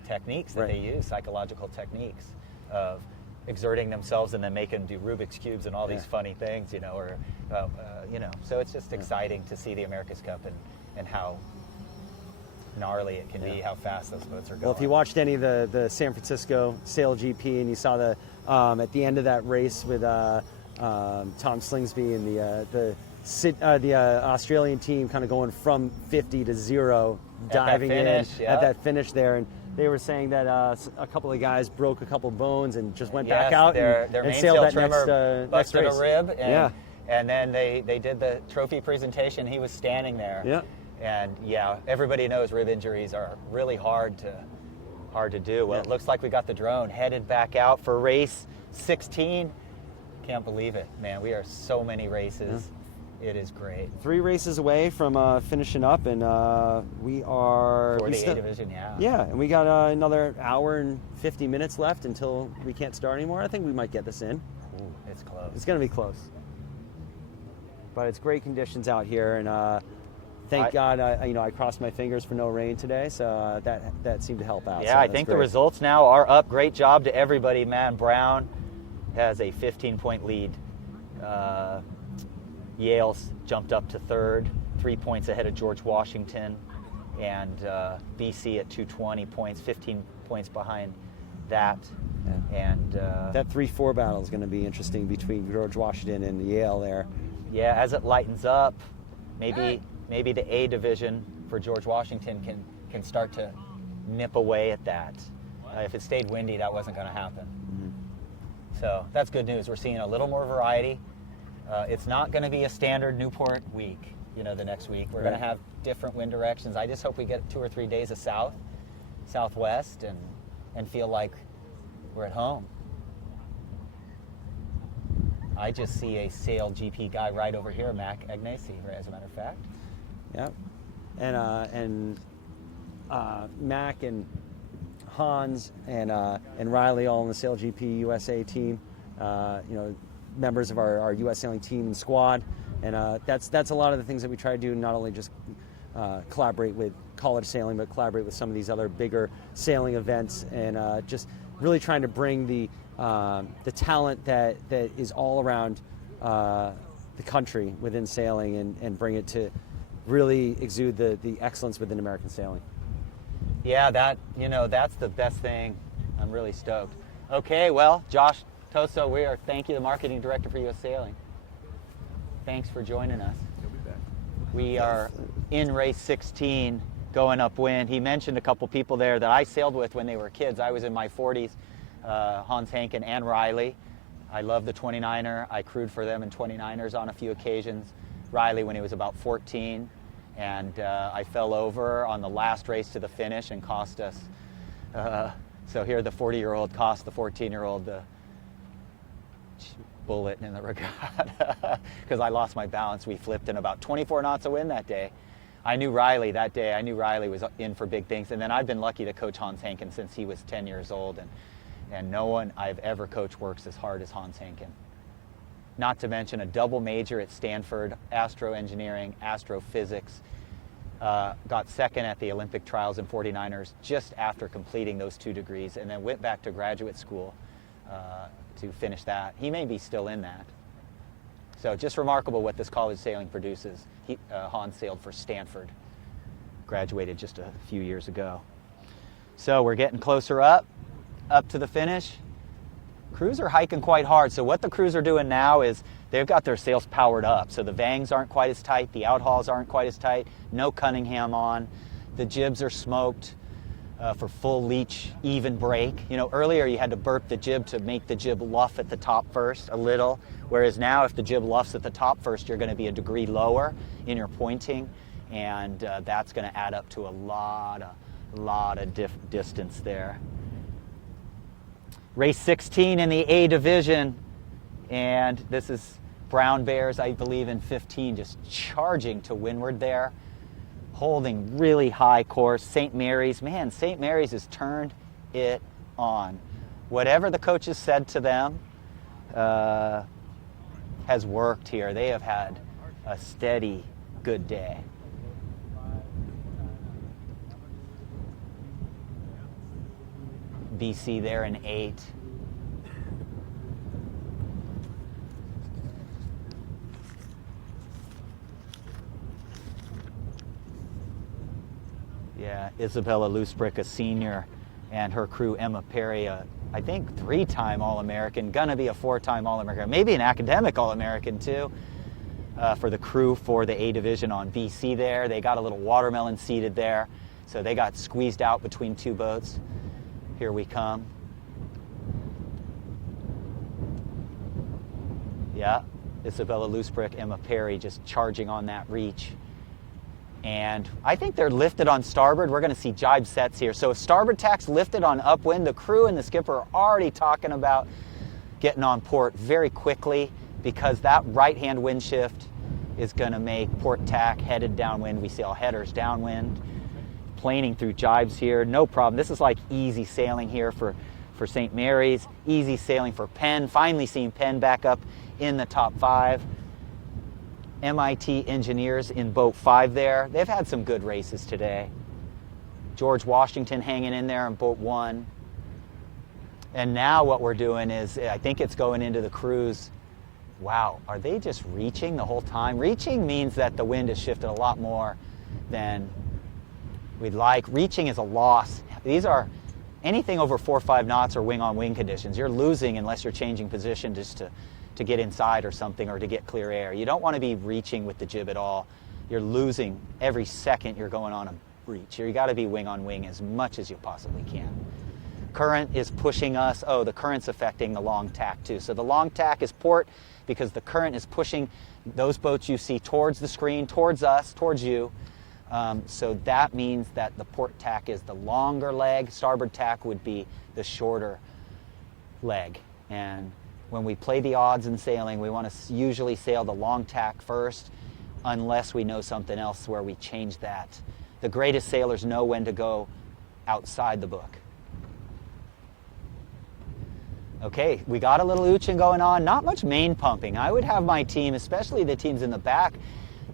techniques that they use, psychological techniques of exerting themselves and then making them do Rubik's Cubes and all these funny things, you know, or, you know, so it's just exciting to see the America's Cup and how gnarly it can be, how fast those boats are going. Well, if you watched any of the San Francisco Sail GP and you saw the at the end of that race with Tom Slingsby and the Australian team kind of going from 50 to 0, diving in at that finish there, and they were saying that a couple of guys broke a couple bones and just went back out their and mainsail sailed that trimmer busted next race. a rib, and then they did the trophy presentation. He was standing there. Yeah. And everybody knows rib injuries are really hard to do. Well, it looks like we got the drone headed back out for race 16. Can't believe it, man. We are so many races. It is great. 3 races away from finishing up, and we are for the A division. Yeah, and we got another hour and 50 minutes left until we can't start anymore. I think we might get this in. Ooh, it's close. It's going to be close, but it's great conditions out here, and thank God, I crossed my fingers for no rain today, so that seemed to help out. Yeah, so I think the results now are up. Great job to everybody, man. Brown has a 15-point lead. Yale's jumped up to 3rd, 3 points ahead of George Washington, and BC at 220 points, 15 points behind that. Yeah. And that 3-4 battle is going to be interesting between George Washington and Yale there. Yeah, as it lightens up, maybe the A division for George Washington can start to nip away at that. If it stayed windy, that wasn't going to happen. So that's good news. We're seeing a little more variety. It's not going to be a standard Newport week, the next week. We're going to have different wind directions. I just hope we get 2 or 3 days of southwest, and feel like we're at home. I just see a Sail GP guy right over here, Mac Agnesi, as a matter of fact. Yeah, and Mac and Hans and Riley all in the Sail GP USA team. Members of our U.S. sailing team and squad, and that's a lot of the things that we try to do. Not only just collaborate with college sailing, but collaborate with some of these other bigger sailing events, and just really trying to bring the talent that is all around the country within sailing, and bring it to really exude the excellence within American sailing. Yeah, that's the best thing. I'm really stoked. Okay, well, Josh Toso, thank you, the marketing director for U.S. Sailing. Thanks for joining us. You'll be back. We are in race 16, going upwind. He mentioned a couple people there that I sailed with when they were kids. I was in my 40s, Hans Hanken and Riley. I love the 29er. I crewed for them in 29ers on a few occasions. Riley when he was about 14, and I fell over on the last race to the finish and cost us. So here the 40-year-old cost the 14-year-old the bullet in the regatta because I lost my balance. We flipped in about 24 knots of wind that day. I knew Riley that day. I knew Riley was in for big things. And then I've been lucky to coach Hans Hanken since he was 10 years old. And no one I've ever coached works as hard as Hans Hanken. Not to mention a double major at Stanford, astroengineering, astrophysics. Got second at the Olympic trials in 49ers just after completing those 2 degrees, and then went back to graduate school to finish that. He may be still in that. So just remarkable what this college sailing produces. Hans sailed for Stanford, graduated just a few years ago. So we're getting closer up to the finish. Crews are hiking quite hard. So what the crews are doing now is they've got their sails powered up. So the vangs aren't quite as tight, the outhauls aren't quite as tight, no Cunningham on, the jibs are smoked. for full leach, even break. You know, earlier you had to burp the jib to make the jib luff at the top first a little, whereas now if the jib luffs at the top first, you're going to be a degree lower in your pointing, and that's going to add up to a lot of distance there. Race 16 in the A division, and this is Brown Bears, I believe, in 15, just charging to windward there, holding really high course. St. Mary's, man, St. Mary's has turned it on. Whatever the coaches said to them has worked here. They have had a steady, good day. BC there in 8. Yeah, Isabella Loosebrick, a senior, and her crew, Emma Perry, I think 3-time All-American, gonna be a 4-time All-American, maybe an academic All-American too, for the crew for the A division on BC there. They got a little watermelon seated there, so they got squeezed out between 2 boats. Here we come. Yeah, Isabella Loosebrick, Emma Perry just charging on that reach. And I think they're lifted on starboard. We're going to see jibe sets here. So if starboard tack's lifted on upwind, the crew and the skipper are already talking about getting on port very quickly, because that right-hand wind shift is going to make port tack headed downwind. We see all headers downwind. Planing through jibes here, no problem. This is like easy sailing here for St. Mary's, easy sailing for Penn. Finally seeing Penn back up in the top 5. MIT engineers in boat 5 there. They've had some good races today. George Washington hanging in there in boat 1. And now what we're doing is, I think it's going into the crews. Wow, are they just reaching the whole time? Reaching means that the wind has shifted a lot more than we'd like. Reaching is a loss. These are anything over 4 or 5 knots or wing-on-wing conditions. You're losing unless you're changing position just to get inside or something, or to get clear air. You don't want to be reaching with the jib at all. You're losing every second you're going on a reach. You got to be wing-on-wing as much as you possibly can. Current is pushing us. Oh, the current's affecting the long tack too. So the long tack is port because the current is pushing those boats you see towards the screen, towards us, towards you. So that means that the port tack is the longer leg. Starboard tack would be the shorter leg. And when we play the odds in sailing, we want to usually sail the long tack first, unless we know something else where we change that. The greatest sailors know when to go outside the book. Okay, we got a little oochin going on. Not much main pumping. I would have my team, especially the teams in the back,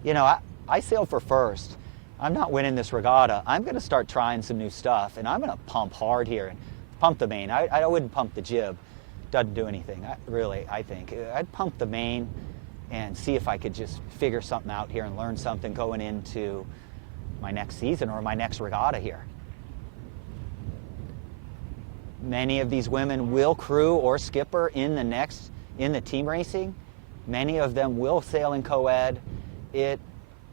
you know, I sail for first. I'm not winning this regatta. I'm going to start trying some new stuff, and I'm going to pump hard here and pump the main. I wouldn't pump the jib. Doesn't do anything, I think. I'd pump the main and see if I could just figure something out here and learn something going into my next season or my next regatta here. Many of these women will crew or skipper in the team racing. Many of them will sail in co-ed. It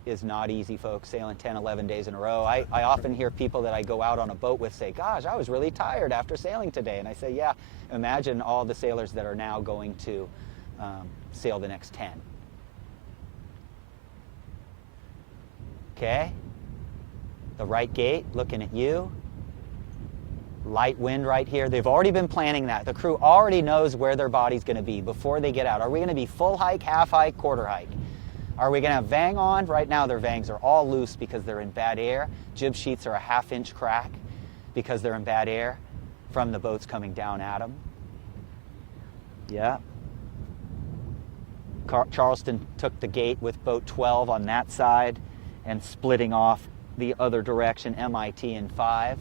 is not easy, folks, sailing 10, 11 days in a row. I often hear people that I go out on a boat with say, gosh, I was really tired after sailing today. And I say, yeah, imagine all the sailors that are now going to sail the next 10. Okay, the right gate looking at you. Light wind right here. They've already been planning that. The crew already knows where their body's going to be before they get out. Are we going to be full hike, half hike, quarter hike? Are we going to have vang on? Right now their vangs are all loose because they're in bad air. Jib sheets are a ½ inch crack because they're in bad air from the boats coming down at them. Yeah. Charleston took the gate with boat 12 on that side and splitting off the other direction, MIT in 5.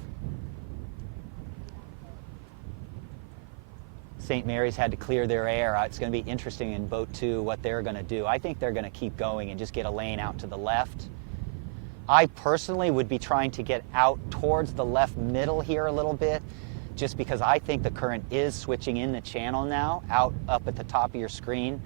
St. Mary's had to clear their air. It's going to be interesting in boat 2 what they're going to do. I think they're going to keep going and just get a lane out to the left. I personally would be trying to get out towards the left middle here a little bit, just because I think the current is switching in the channel now, out up at the top of your screen.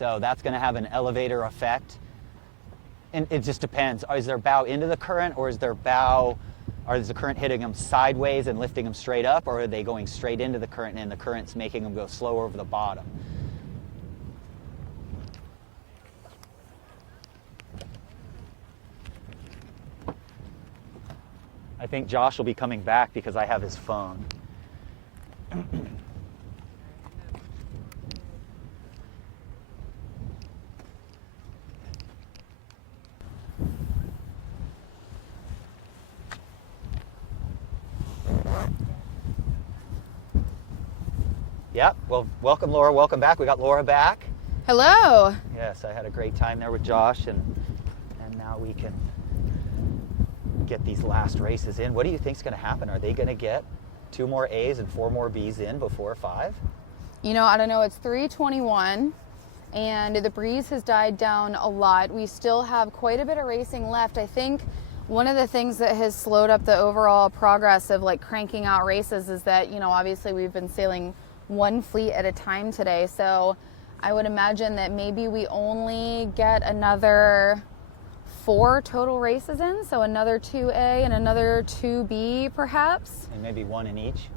So that's going to have an elevator effect. And it just depends. Is their bow into the current, or is the current hitting them sideways and lifting them straight up, or are they going straight into the current and the current's making them go slower over the bottom? I think Josh will be coming back because I have his phone. Yeah, well, welcome, Laura. Welcome back. We got Laura back. Hello. Yes, I had a great time there with Josh, and now we can get these last races in. What do you think is going to happen? Are they going to get 2 more A's and 4 more B's in before 5? You know, I don't know. It's 3:21, and the breeze has died down a lot. We still have quite a bit of racing left. I think one of the things that has slowed up the overall progress of like cranking out races is that, you know, obviously we've been sailing one fleet at a time today. So I would imagine that maybe we only get another 4 total races in. So another 2A and another 2B perhaps. And maybe 1 in each?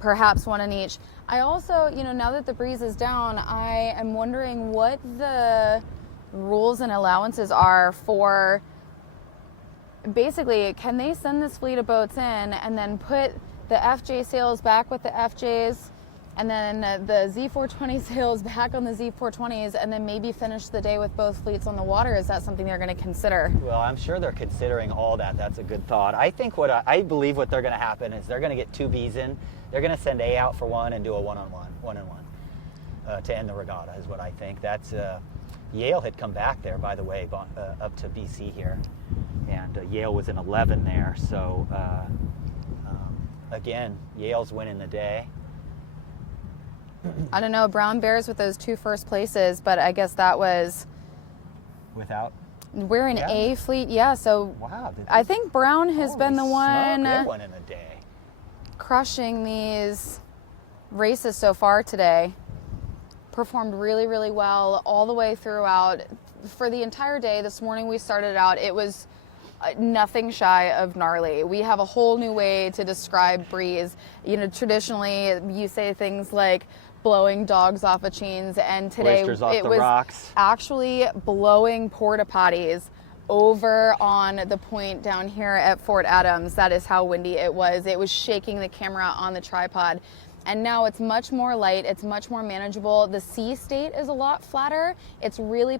Perhaps 1 in each. I also, you know, now that the breeze is down, I am wondering what the rules and allowances are for, basically, can they send this fleet of boats in and then put the FJ sails back with the FJs, and then the Z420 sails back on the Z420s, and then maybe finish the day with both fleets on the water? Is that something they're going to consider? Well, I'm sure they're considering all that. That's a good thought. I think I believe what they're going to happen is they're going to get 2 B's in. They're going to send A out for 1 and do a 1-on-1 to end the regatta is what I think. That's Yale had come back there, by the way, up to BC here, and Yale was in 11 there. So again, Yale's winning the day. I don't know, Brown Bears with those 2 first places, but I guess that was Without? we're an Yeah. A fleet, yeah. So Wow. I think Brown has been the one They won in a day. crushing these races so far today. Performed really, really well all the way throughout. For the entire day, this morning we started out, it was nothing shy of gnarly. We have a whole new way to describe breeze. You know, traditionally you say things like blowing dogs off of chains, and today Oysters off it the was rocks. actually blowing porta potties over on the point down here at Fort Adams. That is how windy it was. It was shaking the camera on the tripod. And now it's much more light, it's much more manageable. The sea state is a lot flatter. It's really